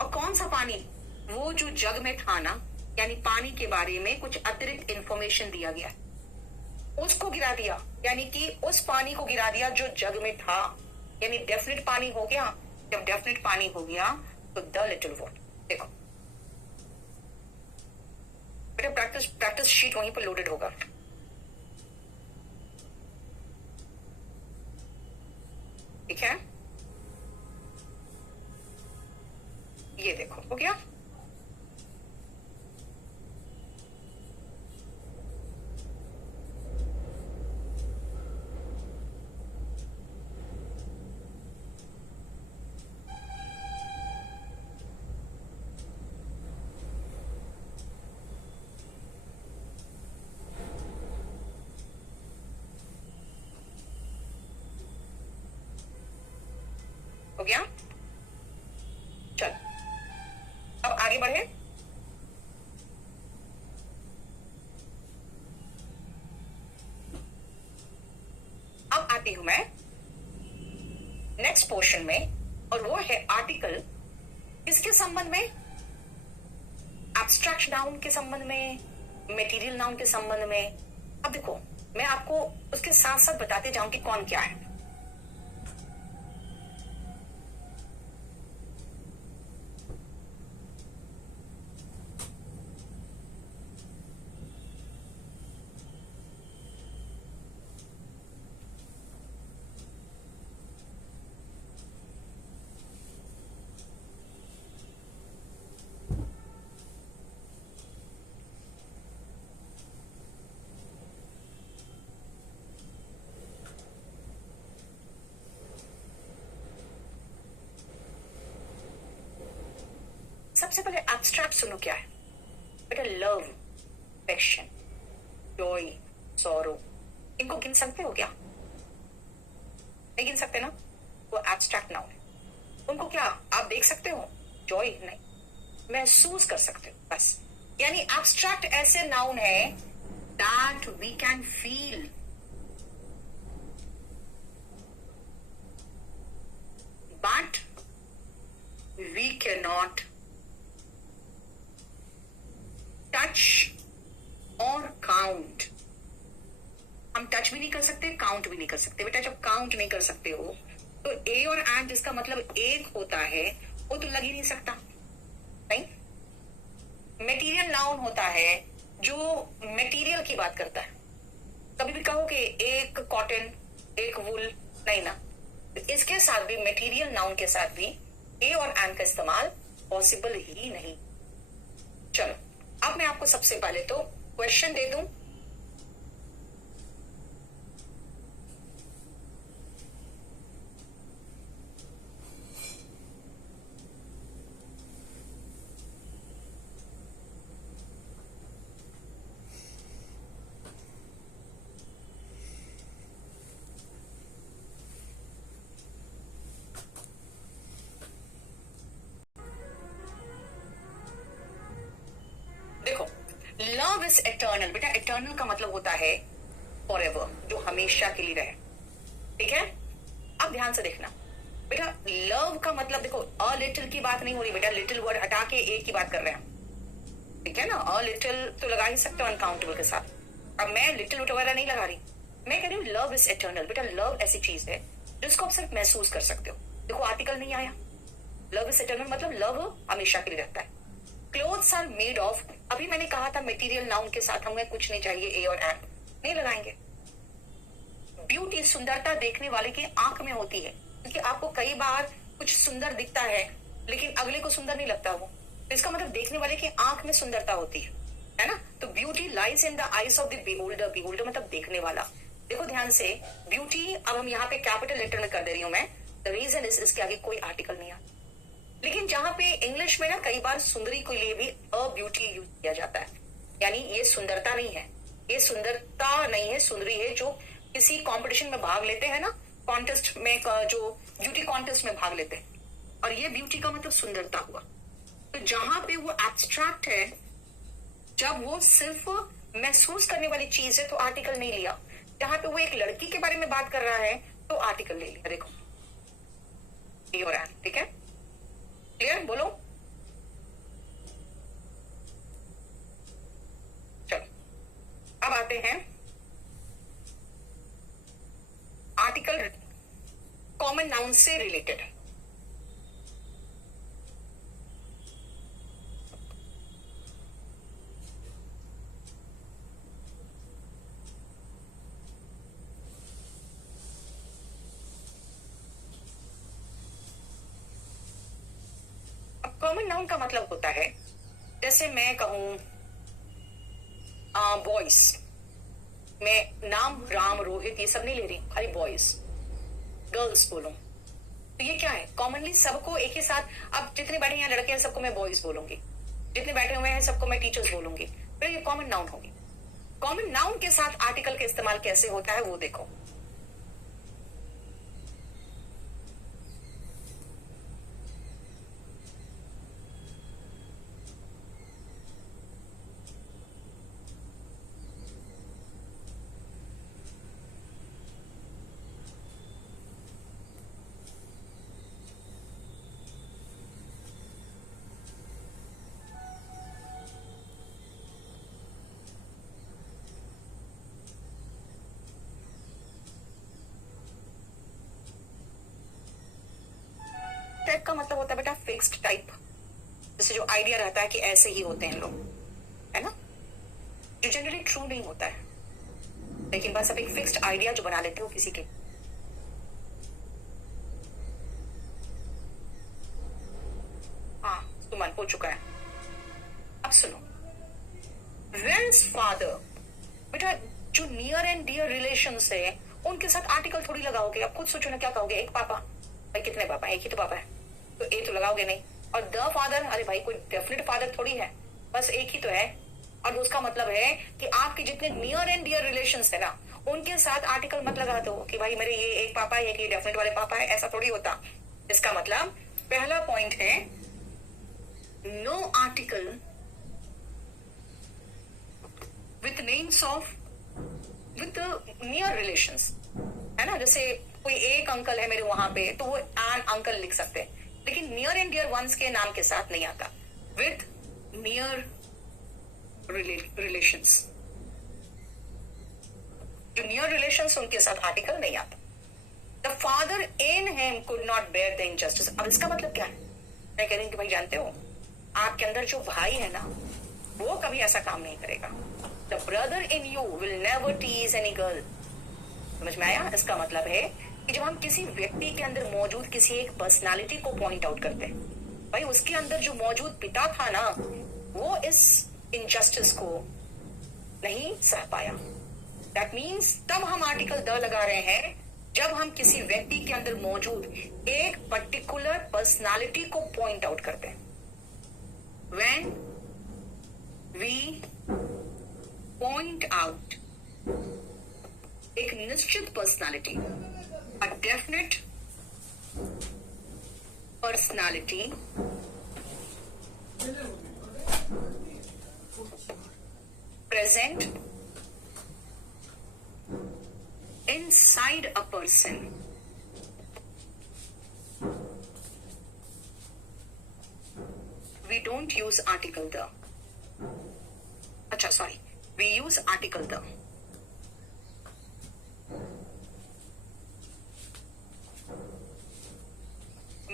और कौन सा पानी, वो जो जग में था ना, यानी पानी के बारे में कुछ अतिरिक्त इंफॉर्मेशन दिया गया, उसको गिरा दिया, यानी कि उस पानी को गिरा दिया जो जग में था, यानी डेफिनेट पानी हो गया। जब डेफिनेट पानी हो गया तो द लिटिल वाटर। देखो बेटा प्रैक्टिस शीट वहीं पर लोडेड होगा। ठीक है, ये देखो हो गया। हो गया, चल अब आगे बढ़े। अब आती हूं मैं नेक्स्ट पोर्शन में, और वो है आर्टिकल, किसके संबंध में, एब्स्ट्रैक्ट नाउन के संबंध में, मटेरियल नाउन के संबंध में। अब देखो मैं आपको उसके साथ साथ बताते जाऊं कि कौन क्या है। सबसे पहले एब्स्ट्रैक्ट सुनो क्या है बेटा, लव, अफेक्शन, जॉय, सॉरो, इनको गिन सकते हो क्या, नहीं गिन सकते ना, वो एब्स्ट्रैक्ट नाउन है। उनको क्या आप देख सकते हो, जॉय नहीं, महसूस कर सकते हो बस। यानी एब्स्ट्रैक्ट ऐसे नाउन है that we can feel, but we can not touch और काउंट। हम टच भी नहीं कर सकते, काउंट भी नहीं कर सकते। बेटा जब काउंट नहीं कर सकते हो तो ए और एंड जिसका मतलब एक होता है वो तो लग ही नहीं सकता, नहीं। मटेरियल नाउन होता है जो मटेरियल की बात करता है। कभी भी कहो कि एक कॉटन, एक वुल, नहीं ना, इसके साथ भी मटेरियल नाउन के साथ भी ए और एंड का इस्तेमाल पॉसिबल ही नहीं। चलो अब मैं आपको सबसे पहले तो क्वेश्चन दे दूं, लव इज एटर्नल। बेटा एटर्नल का मतलब होता है फॉरएवर, जो हमेशा के लिए रहे। ठीक है, अब ध्यान से देखना बेटा, लव का मतलब देखो, अ लिटिल की बात नहीं हो रही बेटा, लिटिल वर्ड हटा के ए की बात कर रहे हैं। ठीक है ना, अ लिटिल तो लगा ही सकते हो अनकाउंटेबल के साथ, अब मैं लिटिल वगैरह नहीं लगा रही, मैं कह रही हूँ लव इज एटर्नल। बेटा लव ऐसी चीज है जिसको आप सिर्फ महसूस कर सकते हो। देखो आर्टिकल नहीं आया, लव इज एटर्नल मतलब लव हमेशा के लिए रहता है। क्लोथ्स आर मेड ऑफ, अभी मैंने कहा था मटेरियल नाउन के साथ हमें कुछ नहीं चाहिए, ए और एंड नहीं लगाएंगे। ब्यूटी सुंदरता देखने वाले की आंख में होती है, क्योंकि आपको कई बार कुछ सुंदर दिखता है लेकिन अगले को सुंदर नहीं लगता वो, तो इसका मतलब देखने वाले की आंख में सुंदरता होती है ना। तो beauty lies in the eyes of the beholder, beholder मतलब देखने वाला। देखो ध्यान से, ब्यूटी अब हम यहाँ पे कैपिटल लेटर में कर दे रही हूं मैं, द रीजन इज इसके आगे कोई आर्टिकल नहीं आता। लेकिन जहां पे इंग्लिश में ना कई बार सुंदरी के लिए भी अ ब्यूटी यूज किया जाता है, यानी ये सुंदरता नहीं है, ये सुंदरता नहीं है, सुंदरी है। जो किसी कंपटीशन में भाग लेते हैं ना, कॉन्टेस्ट में, जो ब्यूटी कॉन्टेस्ट में भाग लेते हैं, और ये ब्यूटी का मतलब सुंदरता हुआ। तो जहां पे वो एब्स्ट्रैक्ट है, जब वो सिर्फ महसूस करने वाली चीज है तो आर्टिकल नहीं लिया। जहां पे वो एक लड़की के बारे में बात कर रहा है तो आर्टिकल ले लिया। देखो ए और एन, ठीक है, क्लियर, बोलो। चलो अब आते हैं आर्टिकल कॉमन नाउन से रिलेटेड। अब कॉमन नाउन का मतलब होता है, जैसे मैं कहूं बॉयज, मैं नाम राम रोहित ये सब नहीं ले रही, खाली बॉयज, गर्ल्स बोलूं, तो ये क्या है, कॉमनली सबको एक ही साथ। अब जितने बैठे यहाँ लड़के हैं सबको मैं बॉयज बोलूंगी, जितने बैठे हुए हैं सबको मैं टीचर्स बोलूंगी, फिर ये कॉमन नाउन होगी। कॉमन नाउन के साथ आर्टिकल का इस्तेमाल कैसे होता है वो देखो। टाइप का मतलब होता है बेटा फिक्स्ड टाइप, जैसे जो आइडिया रहता है कि ऐसे ही होते हैं लोग, है ना, जो जनरली ट्रू नहीं होता है, लेकिन बस अब एक फिक्स्ड आइडिया जो बना लेते हो किसी के। हाँ सुमन हो चुका है, अब सुनो। वेल्स फादर, बेटा जो नियर एंड डियर रिलेशन है उनके साथ आर्टिकल थोड़ी लगाओगे। आप खुद सोचो ना, क्या कहोगे, एक पापा, भाई कितने पापा, एक ही तो पापा है, तो ए तो लगाओगे नहीं। और द फादर, अरे भाई कोई डेफिनेट फादर थोड़ी है, बस एक ही तो है। और उसका मतलब है कि आपके जितने नियर एंड डियर रिलेशंस है ना, उनके साथ आर्टिकल मत लगा दो कि भाई मेरे ये एक पापा है, ये डेफिनेट वाले पापा है, ऐसा थोड़ी होता। इसका मतलब पहला पॉइंट है, no article with names of with near relations, है ना। जैसे कोई एक अंकल है मेरे वहां पे, तो वो एन अंकल लिख सकते हैं, लेकिन नियर एंड डियर वंस के नाम के साथ नहीं आता। विथ नियर रिलेशंस, जो नियर रिलेशंस उनके साथ आर्टिकल नहीं आता। The father in him could not bear the injustice. अब इसका मतलब क्या है, मैं कह रही हूँ कि भाई जानते हो, आपके अंदर जो भाई है ना, वो कभी ऐसा काम नहीं करेगा। The brother in you will never tease any girl. समझ में आया? इसका मतलब है कि जब हम किसी व्यक्ति के अंदर मौजूद किसी एक पर्सनालिटी को पॉइंट आउट करते हैं, भाई उसके अंदर जो मौजूद पिता था ना, वो इस इनजस्टिस को नहीं सह पाया। दैट मीन्स तब हम आर्टिकल द लगा रहे हैं जब हम किसी व्यक्ति के अंदर मौजूद एक पर्टिकुलर पर्सनालिटी को पॉइंट आउट करते हैं। When we point out एक निश्चित personality, a definite personality present inside a person. We don't use article the. अच्छा, sorry. We use article the.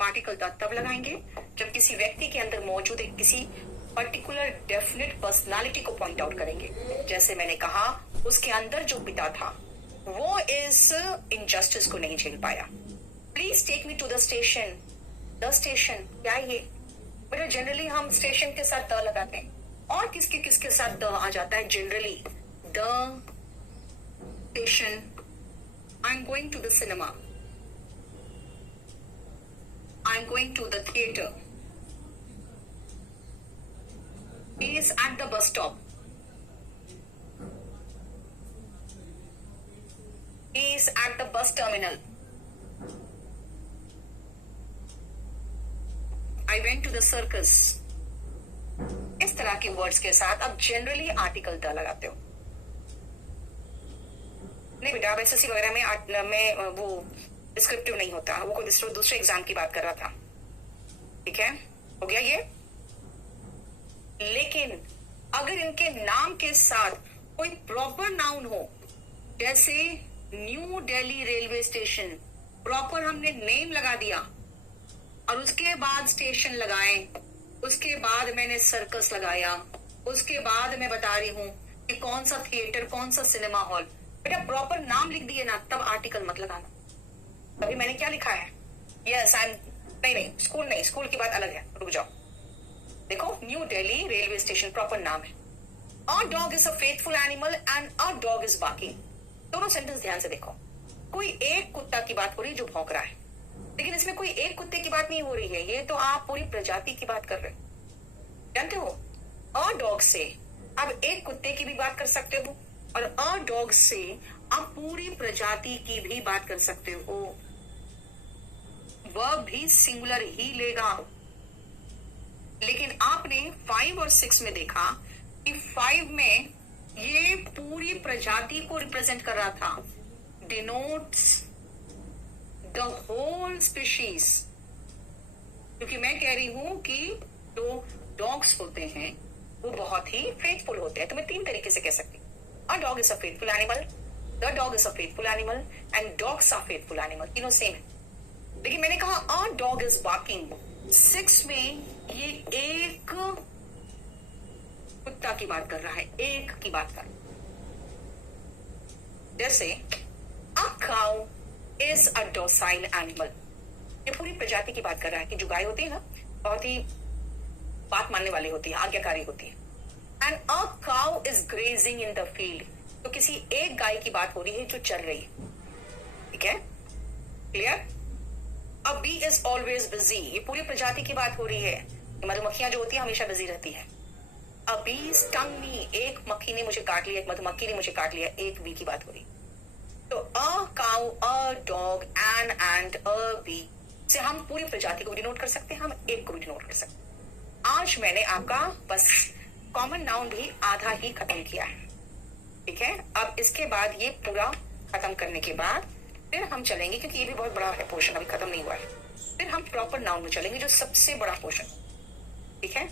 Article the तब लगाएंगे जब किसी व्यक्ति के अंदर मौजूद एक किसी पर्टिकुलर डेफिनेट पर्सनालिटी को पॉइंट आउट करेंगे। जैसे मैंने कहा, उसके अंदर जो पिता था वो इस इनजस्टिस को नहीं झेल पाया। Please take me to the station. The station क्या है ये? बेटा जनरली हम स्टेशन के साथ द लगाते हैं, और किसके किसके साथ द आ जाता है generally? The station. I am going to the cinema. I'm going to the theater. He is at the bus stop. He is at the bus terminal. I went to the circus. इस तरह के words के साथ आप generally article the लगाते हो। नहीं बेटा, अब एसएससी वगैरह में वो डिस्क्रिप्टिव नहीं होता, वो कोई दूसरे एग्जाम की बात कर रहा था। ठीक है, हो गया ये। लेकिन अगर इनके नाम के साथ कोई प्रॉपर नाउन हो, जैसे new Delhi railway station, proper हमने नेम लगा दिया और उसके बाद स्टेशन लगाए, उसके बाद मैंने सर्कस लगाया, उसके बाद मैं बता रही हूं कि कौन सा थिएटर, कौन सा सिनेमा हॉल। बेटा प्रॉपर नाम लिख दिए ना, तब आर्टिकल मत लगाना। अभी मैंने क्या लिखा है? यस आई एम, नहीं स्कूल नहीं, स्कूल की बात अलग है, रुक जाओ। देखो, new Delhi railway station proper नाम है। अ dog is a faithful animal and a dog is barking. दोनों सेंटेंस ध्यान से देखो। कोई एक कुत्ता की बात हो रही है जो भौंक रहा है, लेकिन इसमें कोई एक कुत्ते की बात नहीं हो रही है, ये तो आप पूरी प्रजाति की बात कर रहे हो। जानते हो, अ डॉग से आप एक कुत्ते की भी बात कर सकते हो, और अ डॉग से आप पूरी प्रजाति की भी बात कर सकते हो। वह भी सिंगुलर ही लेगा। लेकिन आपने 5 और 6 में देखा कि 5 में ये पूरी प्रजाति को रिप्रेजेंट कर रहा था, डिनोट्स द होल स्पीशीज। क्योंकि मैं कह रही हूं कि जो डॉग्स होते हैं वो बहुत ही फेथफुल होते हैं। तो मैं 3 तरीके से कह सकती हूँ। A dog is a faithful animal, the dog is a faithful animal and dogs are faithful animal. तीनों सेम है। लेकिन मैंने कहा अ डॉग इज बार्किंग, 6 में ये एक कुत्ता की बात कर रहा है, एक की बात कर। जैसे a cow is a docile animal, ये पूरी प्रजाति की बात कर रहा है कि जो गाय होती है ना, बहुत ही बात मानने वाली होती है, आज्ञाकारी होती है। And a cow is grazing in the field, तो किसी एक गाय की बात हो रही है जो चल रही है। ठीक है, clear? A bee is always busy, ये पूरी प्रजाति की बात हो रही है। मधुमक्खियां जो होती है हमेशा बिजी रहती है। अ बी स्टंग मी, एक मक्खी ने मुझे काट लिया, एक मधुमक्खी ने मुझे काट लिया, एक बी की बात हो रही। तो a cow, a dog, an ant a bee से हम पूरी प्रजाति को भी डिनोट कर सकते हैं, हम एक को भी डिनोट कर सकते हैं। आज मैंने आपका बस कॉमन नाउन भी आधा ही खत्म किया है। ठीक है, अब इसके बाद ये पूरा खत्म करने के बाद फिर हम चलेंगे, क्योंकि ये भी बहुत बड़ा है पोर्शन, अभी खत्म नहीं हुआ है। फिर हम प्रॉपर नाउन में चलेंगे, जो सबसे बड़ा पोर्शन। ठीक है,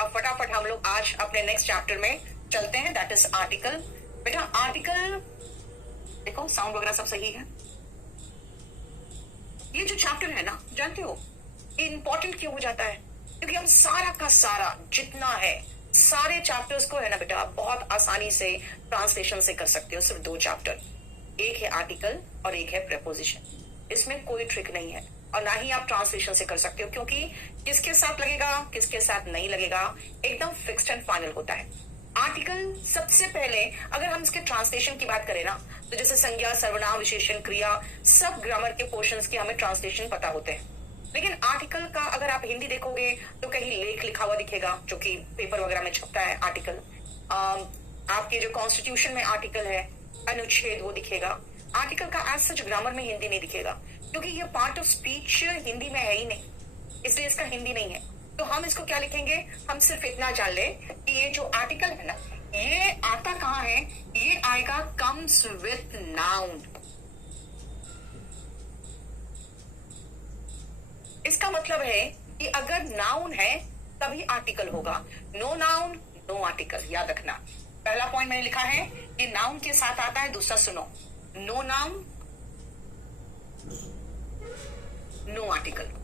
अब फटाफट हम लोग आज अपने नेक्स्ट चैप्टर में चलते हैं, दैट इज आर्टिकल। बेटा आर्टिकल देखो, साउंड वगैरह सब सही है। ये जो चैप्टर है ना, जानते हो ये इंपॉर्टेंट क्यों हो जाता है? क्योंकि हम सारा का सारा जितना है, सारे चैप्टर्स को है ना बेटा, बहुत आसानी से ट्रांसलेशन से कर सकते हो। सिर्फ 2 चैप्टर, एक है आर्टिकल और एक है प्रेपोजिशन। इसमें कोई ट्रिक नहीं है, और ना ही आप ट्रांसलेशन से कर सकते हो, क्योंकि किसके साथ लगेगा किसके साथ नहीं लगेगा एकदम फिक्स्ड एंड फाइनल होता है। आर्टिकल सबसे पहले अगर हम इसके ट्रांसलेशन की बात करें ना, तो जैसे संज्ञा, सर्वनाम, विशेषण, क्रिया, सब ग्रामर के पोर्शंस के हमें ट्रांसलेशन पता होते हैं। लेकिन आर्टिकल का अगर आप हिंदी देखोगे तो कहीं लेख लिखा हुआ दिखेगा, जो कि पेपर वगैरह में छपता है आर्टिकल। आपके जो कॉन्स्टिट्यूशन में आर्टिकल है, अनुच्छेद, वो दिखेगा। आर्टिकल का एज सच ग्रामर में हिंदी नहीं दिखेगा, क्योंकि ये पार्ट ऑफ स्पीच हिंदी में है ही नहीं, इसलिए इसका हिंदी नहीं है। तो हम इसको क्या लिखेंगे, हम सिर्फ इतना जान ले कि ये जो आर्टिकल है ना, ये आता कहाँ है, ये आएगा कम्स विथ नाउन। इसका मतलब है कि अगर नाउन है तभी आर्टिकल होगा, नो नाउन नो आर्टिकल। याद रखना, पहला पॉइंट मैंने लिखा है ये नाउन के साथ आता है, दूसरा सुनो, नो नाउन नो आर्टिकल।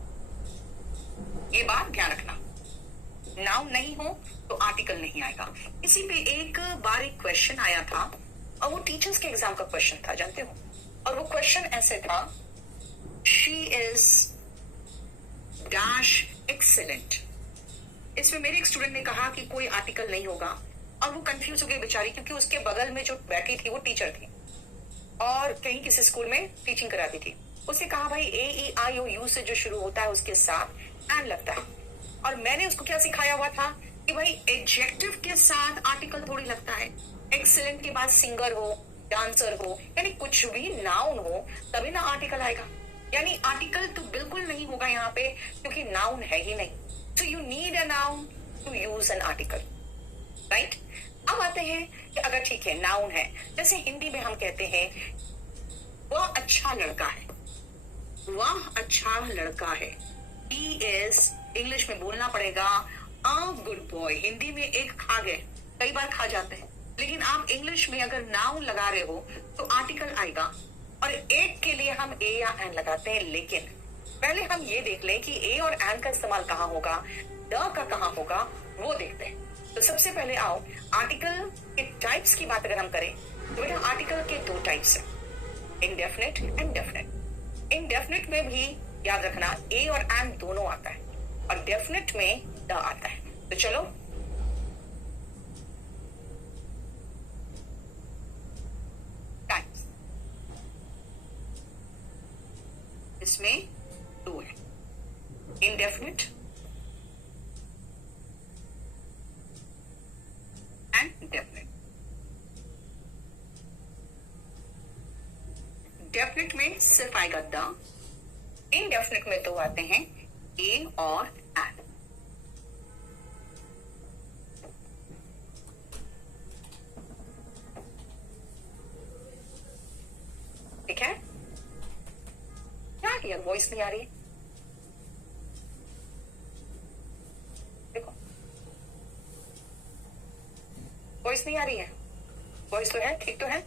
ये बात ध्यान रखना, नाउन नहीं हो तो आर्टिकल नहीं आएगा। इसी पे एक बार एक क्वेश्चन आया था, और वो टीचर्स के एग्जाम का क्वेश्चन था, जानते हो। और वो क्वेश्चन ऐसे था, शी इज डैश एक्सेलेंट। इसमें मेरे एक स्टूडेंट ने कहा कि कोई आर्टिकल नहीं होगा, और वो कंफ्यूज हो गई बेचारी, क्योंकि उसके बगल में जो बैठी थी वो टीचर थी, और कहीं किसी स्कूल में टीचिंग कराती थी। उसने कहा भाई ए ई आई ओ यू से जो शुरू होता है उसके साथ एंड लगता है। और मैंने उसको क्या सिखाया हुआ था कि भाई एडजेक्टिव के साथ आर्टिकल थोड़ी लगता है। एक्सीलेंट के बाद सिंगर हो, डांसर हो, यानी कुछ भी नाउन हो तभी ना आर्टिकल आएगा। यानी आर्टिकल तो बिल्कुल नहीं होगा यहाँ पे, क्योंकि नाउन है ही नहीं। So you need a noun to use an article, right. अब आते हैं कि अगर ठीक है नाउन है, जैसे हिंदी में हम कहते हैं वह अच्छा लड़का है, वह अच्छा लड़का है। ही इज, इंग्लिश में बोलना पड़ेगा अ गुड बॉय। हिंदी में एक खा गए, कई बार खा जाते हैं, लेकिन आप इंग्लिश में अगर नाउन लगा रहे हो तो आर्टिकल आएगा, और एक के लिए हम ए या एन लगाते हैं। लेकिन पहले हम ये देख लें कि ए और एन का इस्तेमाल कहाँ होगा, द का कहाँ होगा, वो देखते हैं। तो सबसे पहले आओ आर्टिकल के टाइप्स की बात अगर हम करें तो बेटा आर्टिकल के दो टाइप्स हैं, इंडेफिनिट एंड डेफिनिट। इंडेफिनिट में भी याद रखना ए और एन दोनों आता है, और डेफिनिट में द आता है। तो चलो टाइप्स, इसमें दो है, इंडेफिनिट एंड डेफिनिट। डेफिनिट में सिर्फ आएगा द, इनडेफिनिट में तो आते हैं ए और एन। ठीक है, क्या यार वॉइस नहीं आ रही है, देखो वॉइस नहीं आ रही है, वॉइस तो है, ठीक तो है।